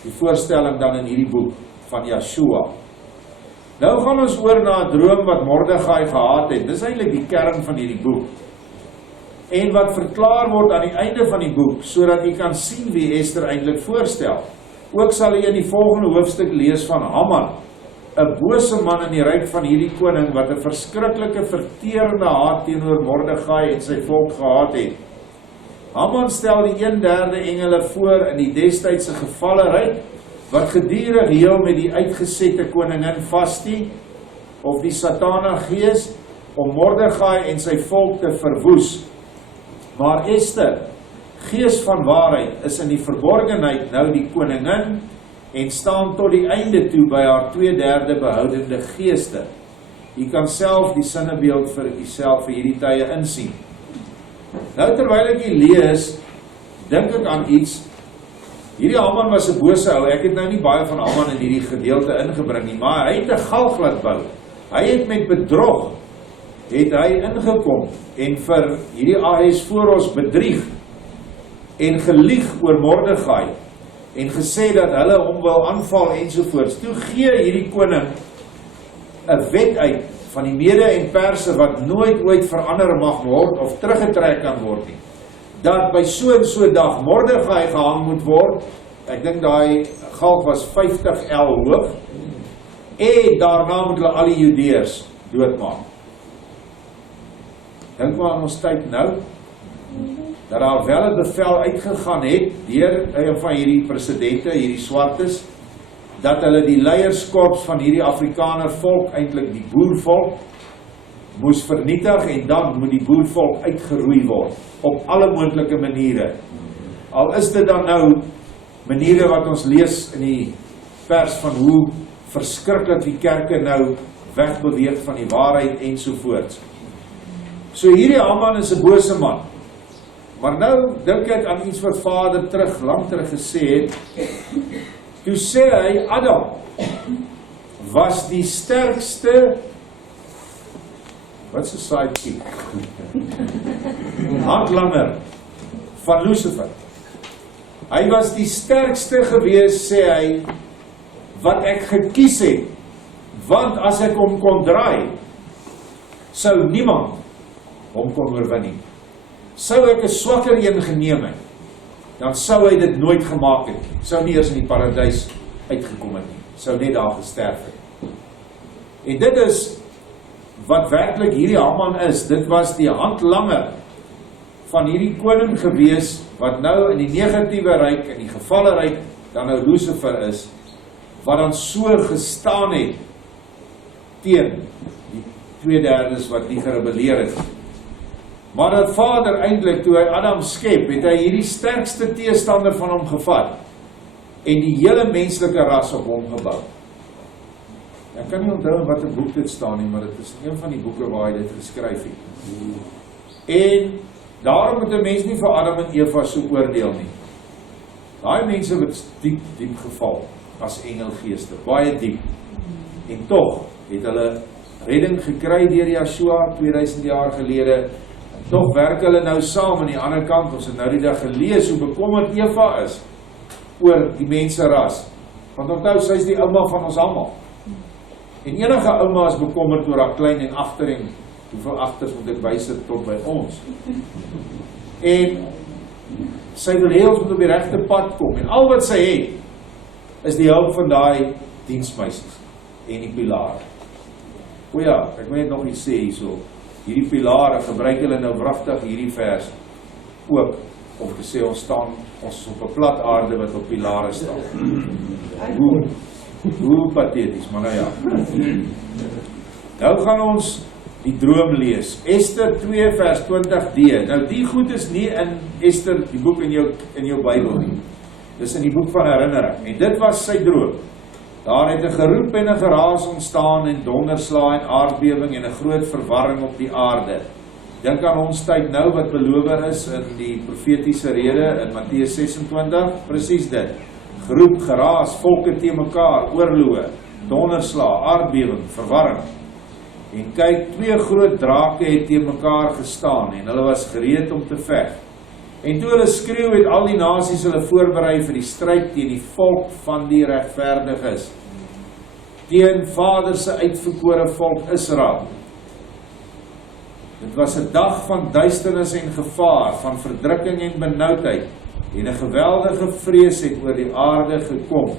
die voorstelling dan in hierdie boek van Yeshua. Nou gaan ons oor na 'n droom wat Mordegai gehad het. Dis eintlik die kern van hierdie boek. En wat verklaar word aan die einde van die boek, sodat jy kan sien wie Ester eintlik voorstel. Ook sal jy in die volgende hoofstuk lees van Haman, 'n bose man in die ryk van hierdie koning, wat 'n verskriklike verterende haat teenoor Mordegai en sy volk gehad het. Haman stel die 1/3 engele voor in die destydse gevalle ryk, wat gedurig heel met die uitgesette koningin Vasti, of die Satana gees, om Mordegai en sy volk te verwoes. Maar Ester, gees van waarheid, is in die verborgenheid nou die koningin, en staan tot die einde toe by haar 2/3 behoudende geeste. Jy kan self die sinnebeeld vir jouself vir hierdie tye insien. Nou terwyl ek hier lees, dink ek aan iets. Hierdie Haman was 'n bose ou. Ek het nou nie baie van Haman in hierdie gedeelte ingebring nie, maar hy het 'n galg laat bou. Hy het met bedrog, het hy ingekom en vir hierdie Ahasveros bedrieg en gelieg oor Mordegai en gesê dat hulle hom wil aanval ensovoorts. Toe gee hierdie koning 'n wet uit van die Mede en Perse wat nooit ooit verander mag word of teruggetrek kan word nie. Dat by so en so dag Mordegai gehang moet word. Ek dink daai galg was 50 L hoog. En daarna moet hulle al die Judeërs doodmaak. Dink maar aan ons tyd nou. dat daar wel 'n bevel uitgegaan het deur een van hierdie presidente, hierdie swartes, dat hulle die leierskorps van hierdie Afrikaner volk, eintlik die boervolk, moes vernietig en dan moet die boervolk uitgeroei word op alle moontlike maniere. Al is dit dan nou maniere wat ons lees in die pers van hoe verskriklik die kerke nou wegbeweeg van die waarheid ensovoorts. So hierdie Haman is 'n bose man. Maar nou dink ek aan iets wat Vader lang terug gesê het. Toe sê hy, Adam was die sterkste, wat is 'n sidekick? Handlanger van Lucifer. Hy was die sterkste gewees, sê hy, wat ek gekies het, want as ek hom kon draai, sou niemand hom kon oorwin nie. Sou ek 'n swakker een geneem het, dan sou hy dit nooit gemaak het, sou nie eers in die paradys uitgekom het nie, sou net daar gesterf het. En dit is wat werklik hierdie Haman is, dit was die handlanger van hierdie koning gewees, wat nou in die negatiewe ryk, in die gevalle ryk, dan nou Lucifer is, wat dan so gestaan het, teen die 2/3 wat nie gerebelleer het. Maar dat Vader eintlik, toe hy Adam skep, het hy hierdie sterkste teestander van hom gevat, en die hele menslike ras op hom gebou. Ek kan nie onthou wat 'n boek dit staan nie, maar dit is een van die boeke waar hy dit geskryf het. En daarom moet 'n mens nie vir Adam en Eva so oordeel nie. Daai mense het diep geval, as engelgeeste, baie diep. En tog het hulle redding gekry deur Yeshua 2000 jaar gelede, en tog werk hulle nou saam aan die ander kant. Ons het nou die dag gelees hoe bekommerd Eva is oor die menseras, want onthou, sy is die ouma van ons almal. En enige ouma is bekommerd oor haar klein en agter, en hoeveel agters moet ek bysit tot by ons. En sy wil hê ons moet op die regte pad kom, en al wat sy het, is die hulp van daai diensmeisies en die pilare. O ja, ek moet net nog iets sê hierso. Hierdie pilare gebruik hulle nou wragtig hierdie vers ook om te sê ons is op 'n plat aarde wat op pilare staan. Hoe patheties, maar nou ja. Nou gaan ons die droom lees. Ester 2 vers 20d. Nou die goed is nie in Ester, die boek in jou Bybel nie. Dis in die boek van herinnering. En dit was sy droom. Daar het 'n geroep en 'n geraas ontstaan en donderslae en aardbewing en 'n groot verwarring op die aarde. Dink aan ons tyd nou wat beloof is in die profetiese rede in Matteus 26, presies dit. Geroep, geraas, volke teen mekaar, oorloë, donderslae, aardbewing, verwarring. En kyk, 2 groot drake het teen mekaar gestaan en hulle was gereed om te veg. En toe hulle skreeu, het al die nasies hulle voorberei vir die stryd teen die volk van die regverdiges, teen Vader se uitverkore volk Israel. Dit was 'n dag van duisternis en gevaar, van verdrukking en benoudheid, en 'n geweldige vrees het oor die aarde gekom.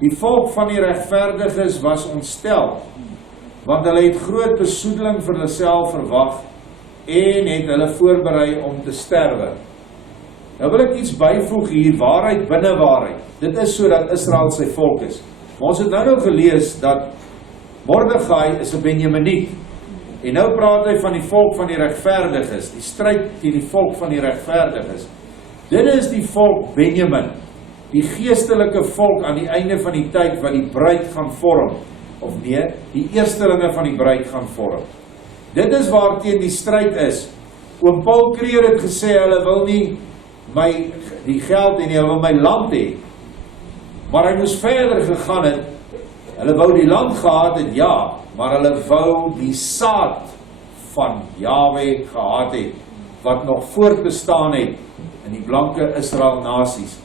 Die volk van die regverdiges was ontstel, want hulle het groot besoedeling vir hulle self verwag, en het hulle voorberei om te sterwe. Nou wil ek iets byvoeg hier, waarheid binne waarheid. Dit is sodat Israel sy volk is. Maar ons het nou gelees dat Mordegai is 'n Benjaminiet. En nou praat hy van die volk van die regverdiges, die stryd teen die volk van die regverdiges. Dit is die volk Benjamin, die geestelike volk aan die einde van die tyd wat die bruid gaan vorm. Of nee, die eerstelinge van die bruid gaan vorm. Dit is waarteen die stryd is. Oom Paul Kreer het gesê, hulle wil nie die geld en hulle wil my land hê. Maar hy moes verder gegaan het. Hulle wou die land gehad het, ja, maar hulle wou die saad van Yahweh gehad het, wat nog voortbestaan het in die blanke Israel nasies.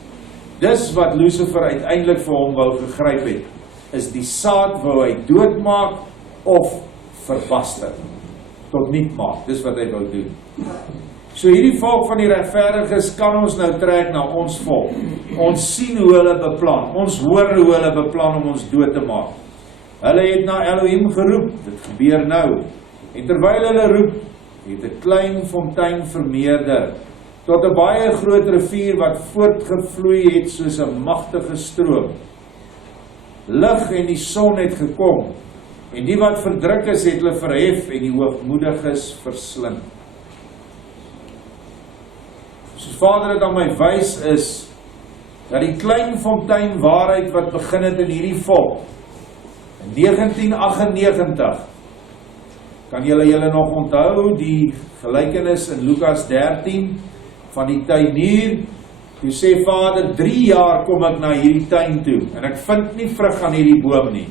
Dis wat Lucifer uiteindelik vir hom wou gegryp het, is die saad wou hy doodmaak of verbaster, tot niet maak. Dis wat hy wou doen. So hierdie volk van die regverdiges kan ons nou trek na ons volk. Ons sien hoe hulle beplan, ons hoor hoe hulle beplan om ons dood te maak. Hulle het na Elohim geroep, dit gebeur nou. En terwyl hulle roep, het 'n klein fontein vermeerder tot 'n baie groot rivier wat voortgevloei het soos 'n magtige stroom. Lig en die son het gekom, en die wat verdruk is, het hulle verhef, en die hoogmoediges verslind. Soos Vader het aan my wys is, dat die klein fontein waarheid wat begin het in hierdie volk, in 1998, kan julle nog onthou die gelykenis in Lukas 13, van die tuinier, toe sê Vader, 3 jaar kom ek na hierdie tuin toe, en ek vind nie vrug aan hierdie boom nie.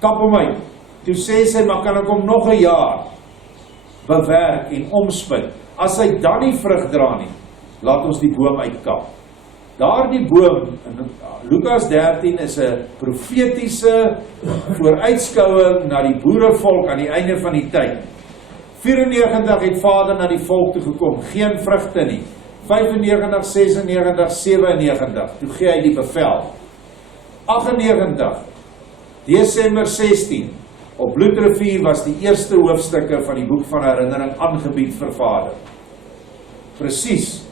Kap hom uit. Toe sê sy, maar kan ek hom nog 'n jaar bewerk en omspit? As hy dan nie vrug dra nie, laat ons die boom uitkap. Daardie boom, in Lukas 13, is 'n profetiese vooruitskouing na die boerevolk aan die einde van die tyd. 94 het Vader na die volk toe gekom, geen vrugte nie. 95, 96, 97, toe gee hy die bevel. 98, Desember 16, op Bloedrivier was die eerste hoofstukke van die boek van herinnering aangebied vir Vader. Presies,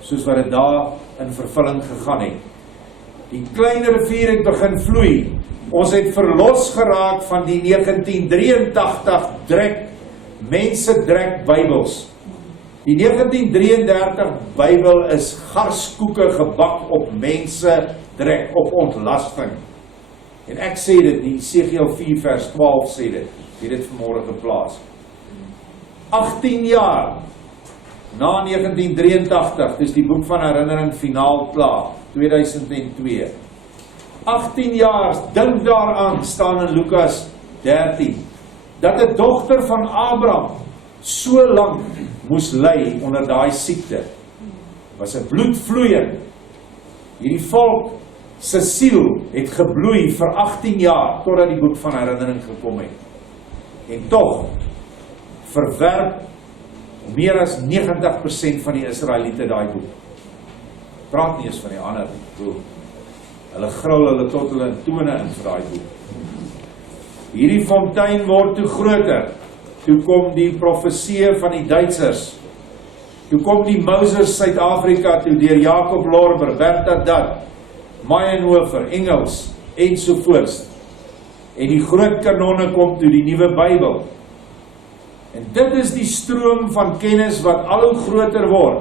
soos wat dit daar in vervulling gegaan het. Die klein rivier het begin vloei. Ons het verlos geraak van die 1983 mense drek Bybels. Die 1933 Bybel is garskoeke gebak op mense drek, op ontlasting. En ek sê dit nie, Esegiel 4 vers 12 sê dit, ek het dit vanmorgen geplaas. 18 jaar na 1983, dis die boek van herinnering finaal klaar, 2002. 18 jaar, dink daaraan, staan in Lukas 13, dat 'n dogter van Abraham so lank moes ly onder daai siekte. Was 'n bloedvloeiing. Hierdie volk se siel het gebloei vir 18 jaar, totdat die boek van herinnering gekom het. En tog verwerp meer as 90% van die Israeliete daai boek. Praat nie eens van die ander boek. Hulle gril hulle tot hulle tone in vir daai boek. Hierdie fontein word toe groter. Toe kom die profeseë van die Duitsers. Toe kom die Moses Suid-Afrika toe deur Jacob Lorber, Bertha Dutt, Mayenhofer, Engels ensovoorts. En die groot kanonne kom toe die nuwe Bybel. En dit is die stroom van kennis wat al hoe groter word.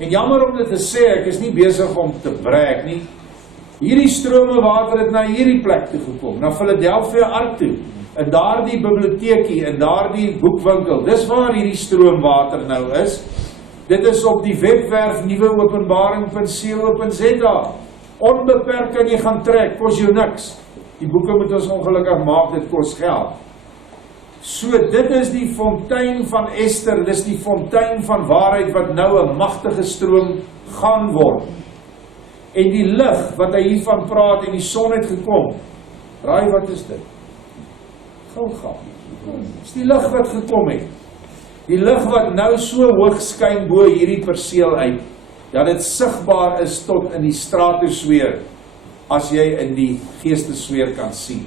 En jammer om dit te sê, ek is nie besig om te brag nie. Hierdie strome water het na hierdie plek toe gekom, na Philadelphia Ark toe, in daardie biblioteekie, in daardie boekwinkel. Dis waar hierdie stroomwater nou is. Dit is op die webwerf nuweopenbaring.co.za. Onbeperk kan jy gaan trek, kos jou niks. Die boeke moet ons ongelukkig maak, dit kos geld. So dit is die fontein van Ester, dis die fontein van waarheid wat nou 'n magtige stroom gaan word. En die lig wat hy hiervan praat en die son het gekom. Raai wat is dit? Gilgal. Dis die lig wat gekom het. Die lig wat nou so hoog skyn bo hierdie perseel uit, dat dit sigbaar is tot in die stratosfeer, as jy in die geestesfeer kan sien.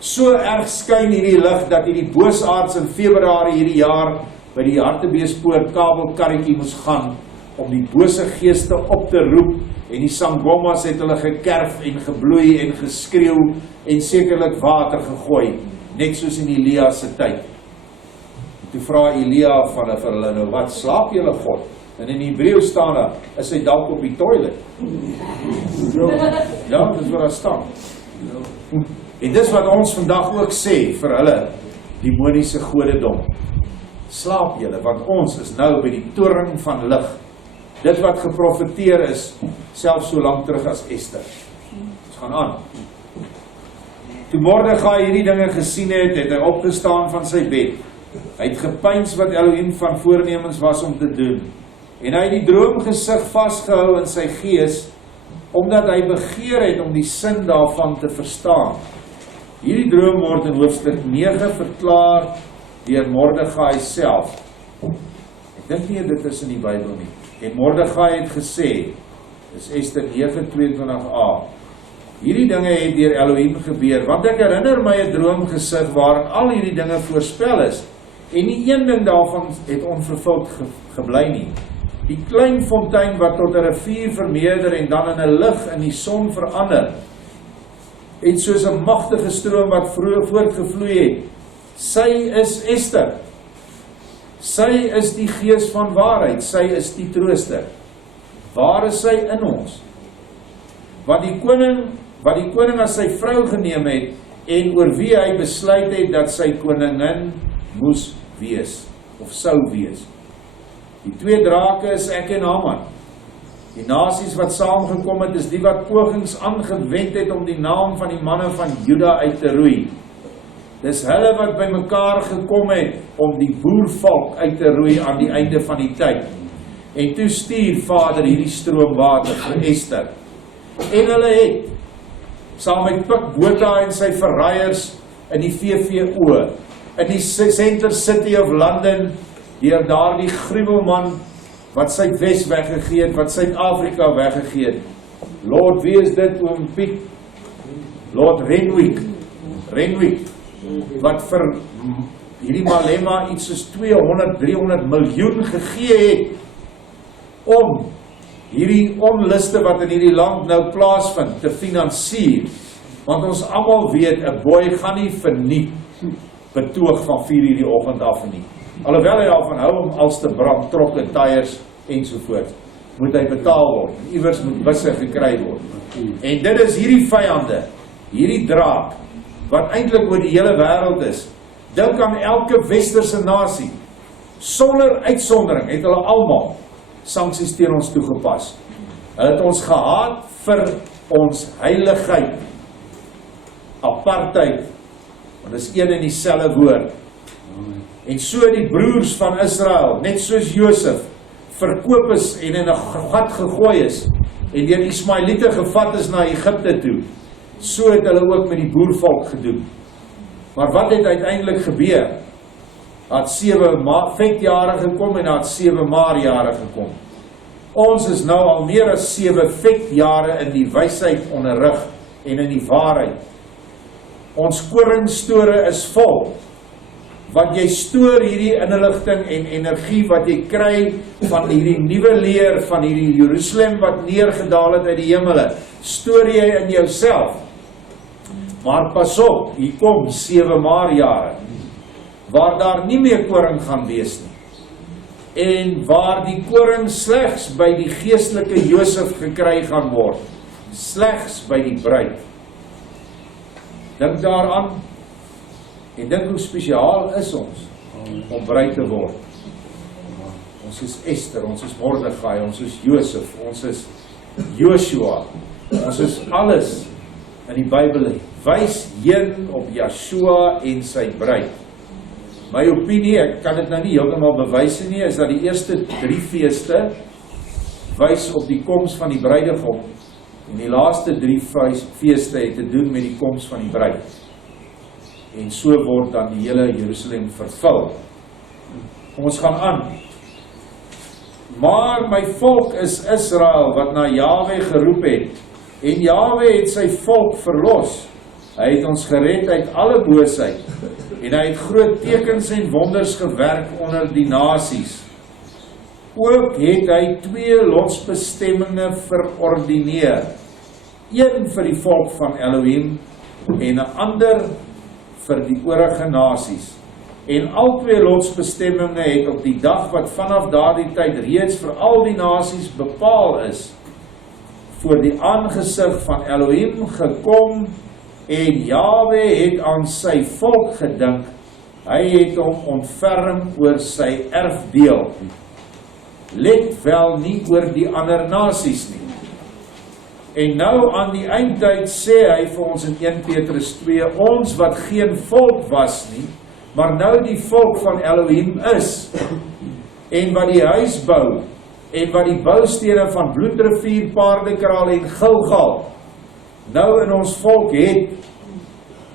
So erg skyn hierdie lig, dat hierdie boosaards in Februarie hierdie jaar, by die Hartbeespoort kabelkarretjie moes gaan, om die bose geeste op te roep, en die Sangomas het hulle gekerf en gebloei en geskreeuw, en sekerlik water gegooi, net soos in Elia se tyd. Toe vra Elia van hulle, nou wat slaap julle God? En in Hebreeu staan daar, is hy dalk op die toilet. Ja, dis wat daar staan. En dis wat ons vandag ook sê vir hulle, demoniese godedom. Slaap julle, want ons is nou by die toring van lig. Dit wat geprofeteer is, selfs so lang terug as Ester. Ons gaan aan. Toe Mordegai hierdie dinge gesien het, het hy opgestaan van sy bed. Hy het gepeins wat Elohim van voornemens was om te doen. En hy het die droomgesig vasgehou in sy gees, omdat hy begeer het om die sin daarvan te verstaan. Hierdie droom word in hoofstuk 9 verklaar deur Mordegai self. Ek dink nie dit is in die Bybel nie. En Mordegai het gesê, dis Ester 9:22a, hierdie dinge het deur Elohim gebeur, want ek herinner my 'n droomgesig waarin al hierdie dinge voorspel is. En nie een ding daarvan het onvervuld gebly nie. Die klein fontein wat tot 'n rivier vermeerder en dan in 'n lig in die son verander, het soos 'n magtige stroom wat vroeg voortgevloei het. Sy is Ester. Sy is die gees van waarheid. Sy is die trooster. Waar is sy in ons? Wat die koning as sy vrou geneem het en oor wie hy besluit het dat sy koningin moes wees, of sou wees. Die twee drake is ek en Haman. Die nasies wat saamgekom het, is die wat pogings aangewend het om die naam van die manne van Juda uit te roei. Dis hulle wat by mekaar gekom het om die boervolk uit te roei aan die einde van die tyd. En toe stuur Vader hierdie stroomwater vir Ester. En hulle het, saam met Pikbota en sy verraaiers in die VVO, in die Center City of London, deur daardie gruwelman wat Suidwes weggegee het, wat Suid-Afrika weggegee het. Lord, wie is dit, oom Piet? Lord Renwick, wat vir hierdie Malema iets soos 200-300 miljoen gegee het, om hierdie onluste wat in hierdie land nou plaasvind, te finansier. Want ons almal weet, 'n boy gaan nie verniet betoog van 4:00 die oggend af nie. Alhoewel hy daarvan hou om als te brand, trokke, tyres ensovoort, moet hy betaal word. En iewers moet busse gekry word. En dit is hierdie vyande, hierdie draak, wat eintlik oor die hele wêreld is. Dink aan elke westerse nasie. Sonder uitsondering het hulle almal sanksies teen ons toegepas. Hulle het ons gehaat vir ons heiligheid. Apartheid, want dit is een en dieselfde woord. En so die broers van Israel, net soos Josef, verkoop is en in 'n gat gegooi is, en deur die Ismaeliete gevat is na Egipte toe. So het hulle ook met die boervolk gedoen. Maar wat het uiteindelik gebeur? Daar het 7 vetjare gekom en daar het 7 maarjare gekom. Ons is nou al meer as 7 vetjare in die wysheid onderrig en in die waarheid. Ons koringstore is vol. Wat jy stoor hierdie inligting en energie wat jy kry van hierdie nuwe leer, van hierdie Jerusalem wat neergedaal het uit die hemele, stoor jy in jouself. Maar pas op, hier kom 7 maarjare, waar daar nie meer koring gaan wees nie. En waar die koring slegs by die geestelike Josef gekry gaan word, slegs by die bruid. Dink daaraan, en dink hoe spesiaal is ons om bruid te word. Ons is Ester, ons is Mordechai, ons is Josef, ons is Joshua, ons is alles in die Bybel. Wys heen op Yeshua en sy bruid. My opinie, ek kan dit nou nie heeltemal bewys nie, is dat die eerste 3 feeste wys op die koms van die bruidegom. En die laaste 3 feeste het te doen met die koms van die bruid. En so word dan die hele Jerusalem vervul. Ons gaan aan. Maar my volk is Israel, wat na Jahwe geroep het. En Jahwe het sy volk verlos. Hy het ons gered uit alle boosheid. En hy het groot tekens en wonders gewerk onder die nasies. Ook het hy 2 lotsbestemminge verordineer. Een vir die volk van Elohim en 'n ander vir die oorige nasies. En al 2 lotsbestemminge het op die dag wat vanaf daardie tyd reeds vir al die nasies bepaal is, voor die aangesig van Elohim gekom, en Jahwe het aan sy volk gedink. Hy het hom ontferm oor sy erfdeel. Let wel nie oor die ander nasies nie. En nou aan die eindtyd sê hy vir ons in 1 Petrus 2, ons wat geen volk was nie, maar nou die volk van Elohim is, en wat die huis bou, en wat die boustene van Bloedrivier, Paardekraal en Gilgal nou in ons volk het.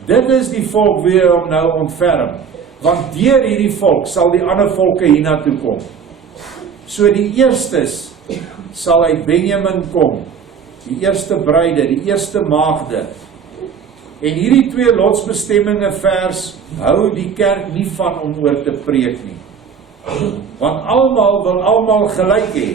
Dit is die volk wie hom nou ontferm, want deur hierdie volk sal die ander volke hiernatoe kom. So die eerstes sal uit Benjamin kom, die eerste bruide, die eerste maagde, En hierdie twee lotsbestemminge vers hou die kerk nie van om oor te preek nie. Want almal wil almal gelyk hê.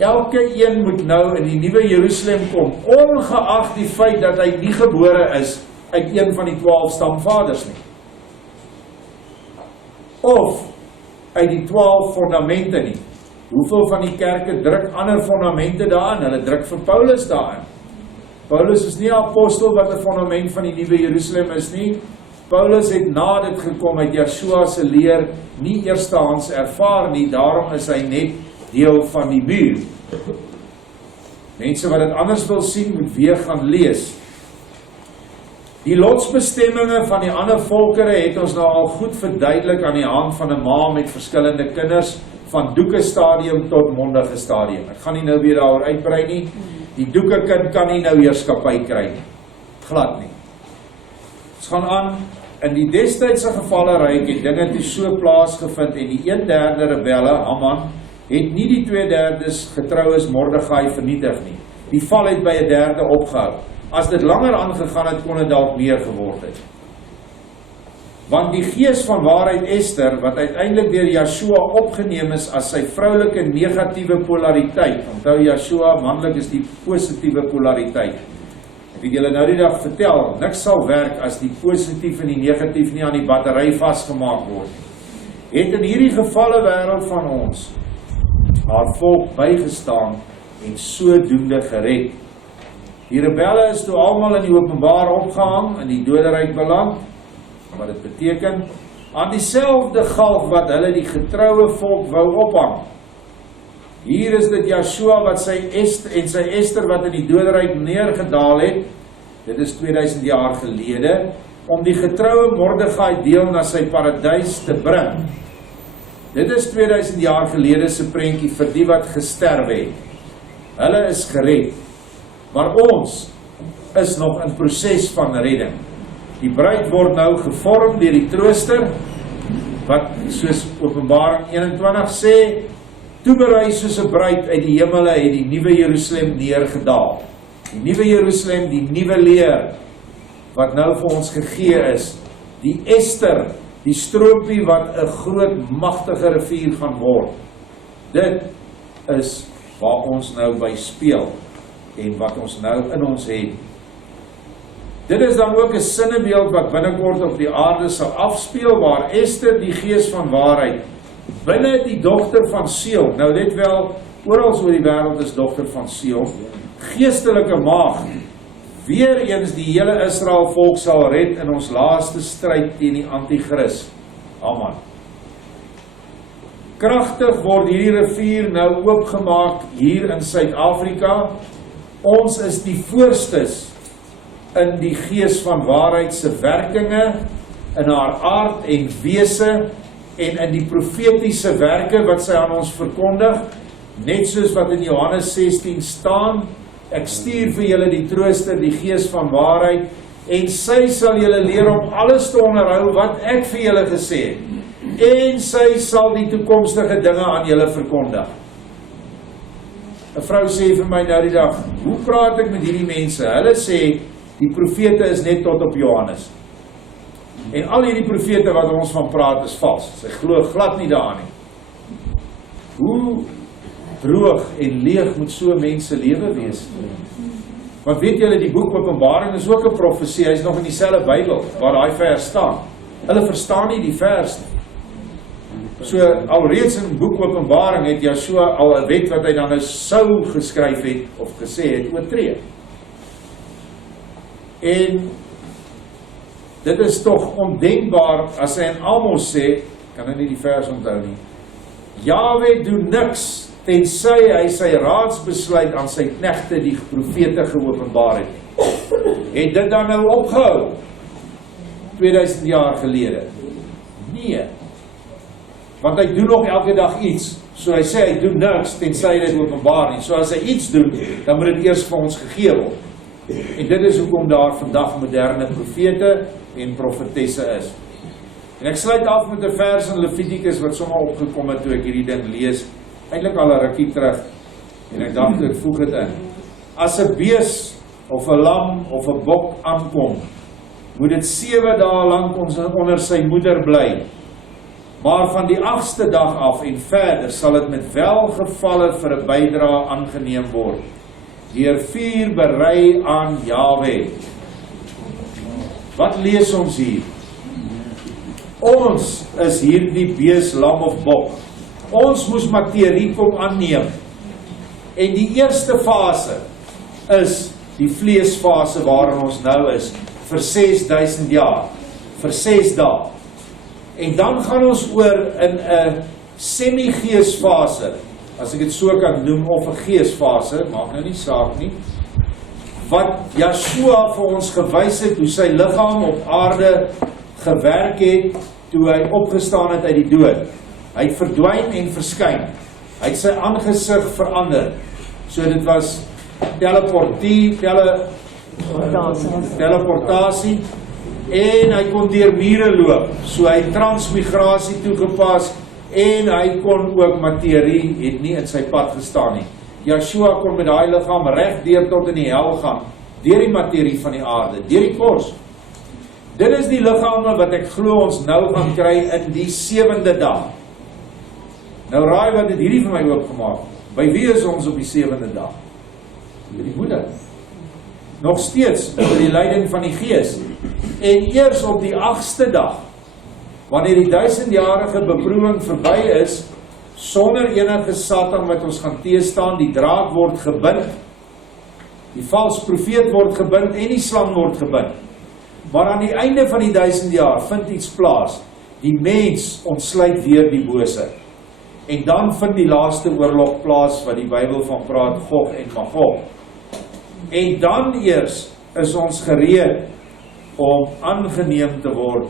Elke een moet nou in die nuwe Jerusalem kom, ongeag die feit dat hy nie gebore is uit een van die 12 stamvaders nie. Of uit die 12 fondamente nie. Hoeveel van die kerke druk ander fondamente daarin? Hulle druk vir Paulus daarin. Paulus is nie 'n apostel wat 'n fondament van die nuwe Jerusalem is nie. Paulus het na dit gekom uit Yeshua se leer, nie eerstehands ervaar nie, daarom is hy net deel van die muur. Mense wat dit anders wil sien, moet weer gaan lees. Die lotsbestemminge van die ander volkere het ons nou al goed verduidelik aan die hand van 'n ma met verskillende kinders, van doeke stadium tot mondige stadium. Ek gaan nie nou weer daaroor uitbrei nie. Die doeke kind kan nie nou heerskappy kry nie. Glad nie. Ons gaan aan, in die destydse gevalle ryk het dinge toe so plaasgevind en die 1/3 rebelle, Haman, het nie die 2/3 getroues Mordegai vernietig nie. Die val het by 1/3 opgehou. As dit langer aangegaan het, kon dit dalk meer geword het. Want die gees van waarheid Ester, wat uiteindelik deur Yeshua opgeneem is as sy vroulike negatiewe polariteit. Onthou, Yeshua, manlik is die positiewe polariteit. Ek het julle nou die dag vertel, niks sal werk as die positief en die negatief nie aan die battery vasgemaak word. Het in hierdie gevalle wêreld van ons haar volk bygestaan en sodoende gered. Die rebelle is toe almal in die openbaar opgehang, in die doderyk beland, wat dit beteken, aan dieselfde galg wat hulle die getroue volk wou ophang. Hier is dit Yeshua wat sy Ester wat in die doderyk neergedaal het, dit is 2000 jaar gelede, om die getroue Mordegai deel na sy paradys te bring. Dit is 2000 jaar gelede se prentjie vir die wat gesterf het. Hulle is gered. Maar ons is nog in proses van redding. Die bruid word nou gevorm deur die trooster, wat soos Openbaring 21 sê, toeberei soos 'n bruid uit die hemele het die nuwe Jerusalem neergedaal. Die nuwe Jerusalem, die nuwe leer, wat nou vir ons gegee is, die Ester, die stroompie wat 'n groot magtige rivier gaan word. Dit is waar ons nou by speel, en wat ons nou in ons het. Dit is dan ook 'n sinnebeeld wat binnekort op die aarde sal afspeel, waar Ester, die gees van waarheid, binne die dogter van Sion, nou let wel, oral oor die wêreld is dogter van Sion, geestelike maag, weer eens die hele Israel volk sal red in ons laaste stryd teen die anti-kris. Amen. Kragtig word hierdie rivier nou oopgemaak hier in Suid-Afrika. Ons is die voorstes in die gees van waarheid se werkinge, in haar aard en wese, en in die profetiese werke wat sy aan ons verkondig, net soos wat in Johannes 16 staan, ek stuur vir julle die trooster, die gees van waarheid, en sy sal julle leer om alles te onderhou wat ek vir julle gesê het, en sy sal die toekomstige dinge aan julle verkondig. 'n Vrou sê vir my nou die dag, hoe praat ek met hierdie mense? Hulle sê, die profete is net tot op Johannes. En al hierdie profete wat ons van praat is vals. Sy glo glad nie daaraan nie. Hoe droog en leeg moet so mense lewe wees? Want weet julle, die boek Openbaring is ook 'n profesie, hy is nog in dieselfde Bybel, waar daai vers staan. Hulle verstaan nie die vers nie. So, alreeds in boek Openbaring het Yeshua al 'n wet wat hy dan nou sou geskryf het, of gesê het, oortree. En dit is tog ondenkbaar, as hy in Amos sê, kan hy nie die vers onthou nie, Jahwe doen niks, tensy hy sy raadsbesluit aan sy knegte die profete geopenbaar het nie. Het dit dan nou opgehou 2000 jaar gelede? Nee. Want hy doen nog elke dag iets. So hy sê hy doen niks tensy hy dit openbaar nie. So as hy iets doen, dan moet dit eers vir ons gegee word. En dit is hoekom daar vandag moderne profete en profetesse is. En ek sluit af met 'n vers in Levitikus wat sommer opgekom het toe ek hierdie ding lees, eintlik al 'n rukkie terug, en ek dink ek voeg dit in. As 'n bees of 'n lam of 'n bok aankom, moet dit 7 dae lank onder sy moeder bly. Maar van die 8ste dag af en verder sal dit met welgevalle vir 'n bydra aangeneem word, deur vuur berei aan Jahwe. Wat lees ons hier? Ons is hierdie bees, lam of bok. Ons moes materie kom aanneem. En die eerste fase is die vleesfase waarin ons nou is, vir 6000 jaar, vir 6 dae. En dan gaan ons oor in 'n semi-geesfase, as ek dit so kan noem, of 'n geesfase, maak nou nie saak nie, wat Yeshua vir ons gewys het, hoe sy liggaam op aarde gewerk het, toe hy opgestaan het uit die dood. Hy het verdwyn en verskyn. Hy het sy aangesig verander. So dit was teleportasie, en hy kon deur mure loop. So hy het transmigrasie toegepas, en hy kon ook materie, het nie in sy pad gestaan nie. Yeshua kon met daai liggaam reg deur tot in die hel gaan, deur die materie van die aarde, deur die kos. Dit is die liggame wat ek glo ons nou gaan kry in die 7de dag. Nou raai wat het hierdie vir my oopgemaak. By wie is ons op die 7de dag? By die moeder. Nog steeds onder die leiding van die Gees. En eers op die 8ste dag, wanneer die 1000-jarige beproewing verby is, sonder enige Satan wat ons gaan teestaan, die draak word gebind, die valse profeet word gebind en die slang word gebind. Maar aan die einde van die 1000 jaar vind iets plaas. Die mens ontsluit weer die bose. En dan vind die laaste oorlog plaas wat die Bybel van praat, Gog en Magog. En dan eers is ons gereed om aangeneem te word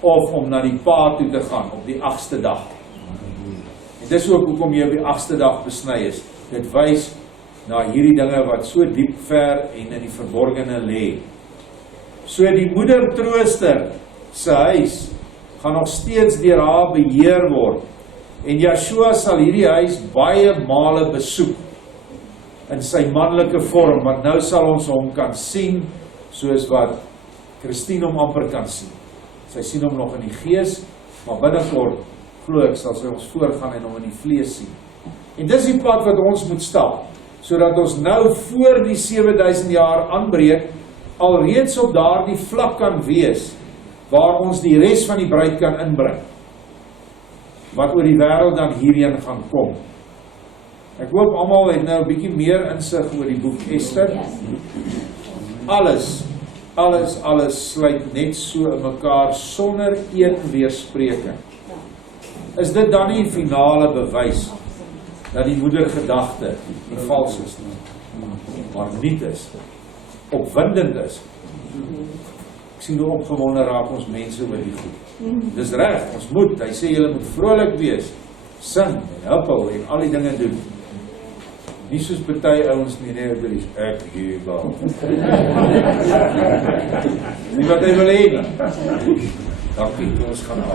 of om na die Pa toe te gaan op die 8ste dag. En dis ook hoekom jy op die 8ste dag besny is. Dit wys na hierdie dinge wat so diep ver en in die verborgene lê. So die moeder trooster se huis gaan nog steeds deur haar beheer word. En Yeshua sal hierdie huis baie male besoek in sy manlike vorm, want nou sal ons hom kan sien, soos wat Christine hom amper kan sien. Sy sien hom nog in die gees, maar binnekort, glo ek, sal sy ons voorgaan en hom in die vlees sien. En dis die pad wat ons moet stap, sodat ons nou voor die 7000 jaar aanbreek, alreeds op daardie vlak kan wees, waar ons die res van die bruid kan inbring, wat oor die wêreld dan hierheen gaan kom. Ek hoop almal het nou 'n bietjie meer insig oor die boek Ester. Alles sluit net so in mekaar sonder een weerspreking. Is dit dan nie 'n finale bewys dat die moedergedagte nie vals is nie, maar nuut is, opwindend is? Ek sien hoe opgewonde raak ons mense oor die goed. Dis reg, ons moet, hy sê julle moet vrolik wees, sing en huppel en al die dinge doen. Nie soos party ouens nie, nee, ek gee wel. Nie wat hy wil hê nie. Dankie, ons gaan af.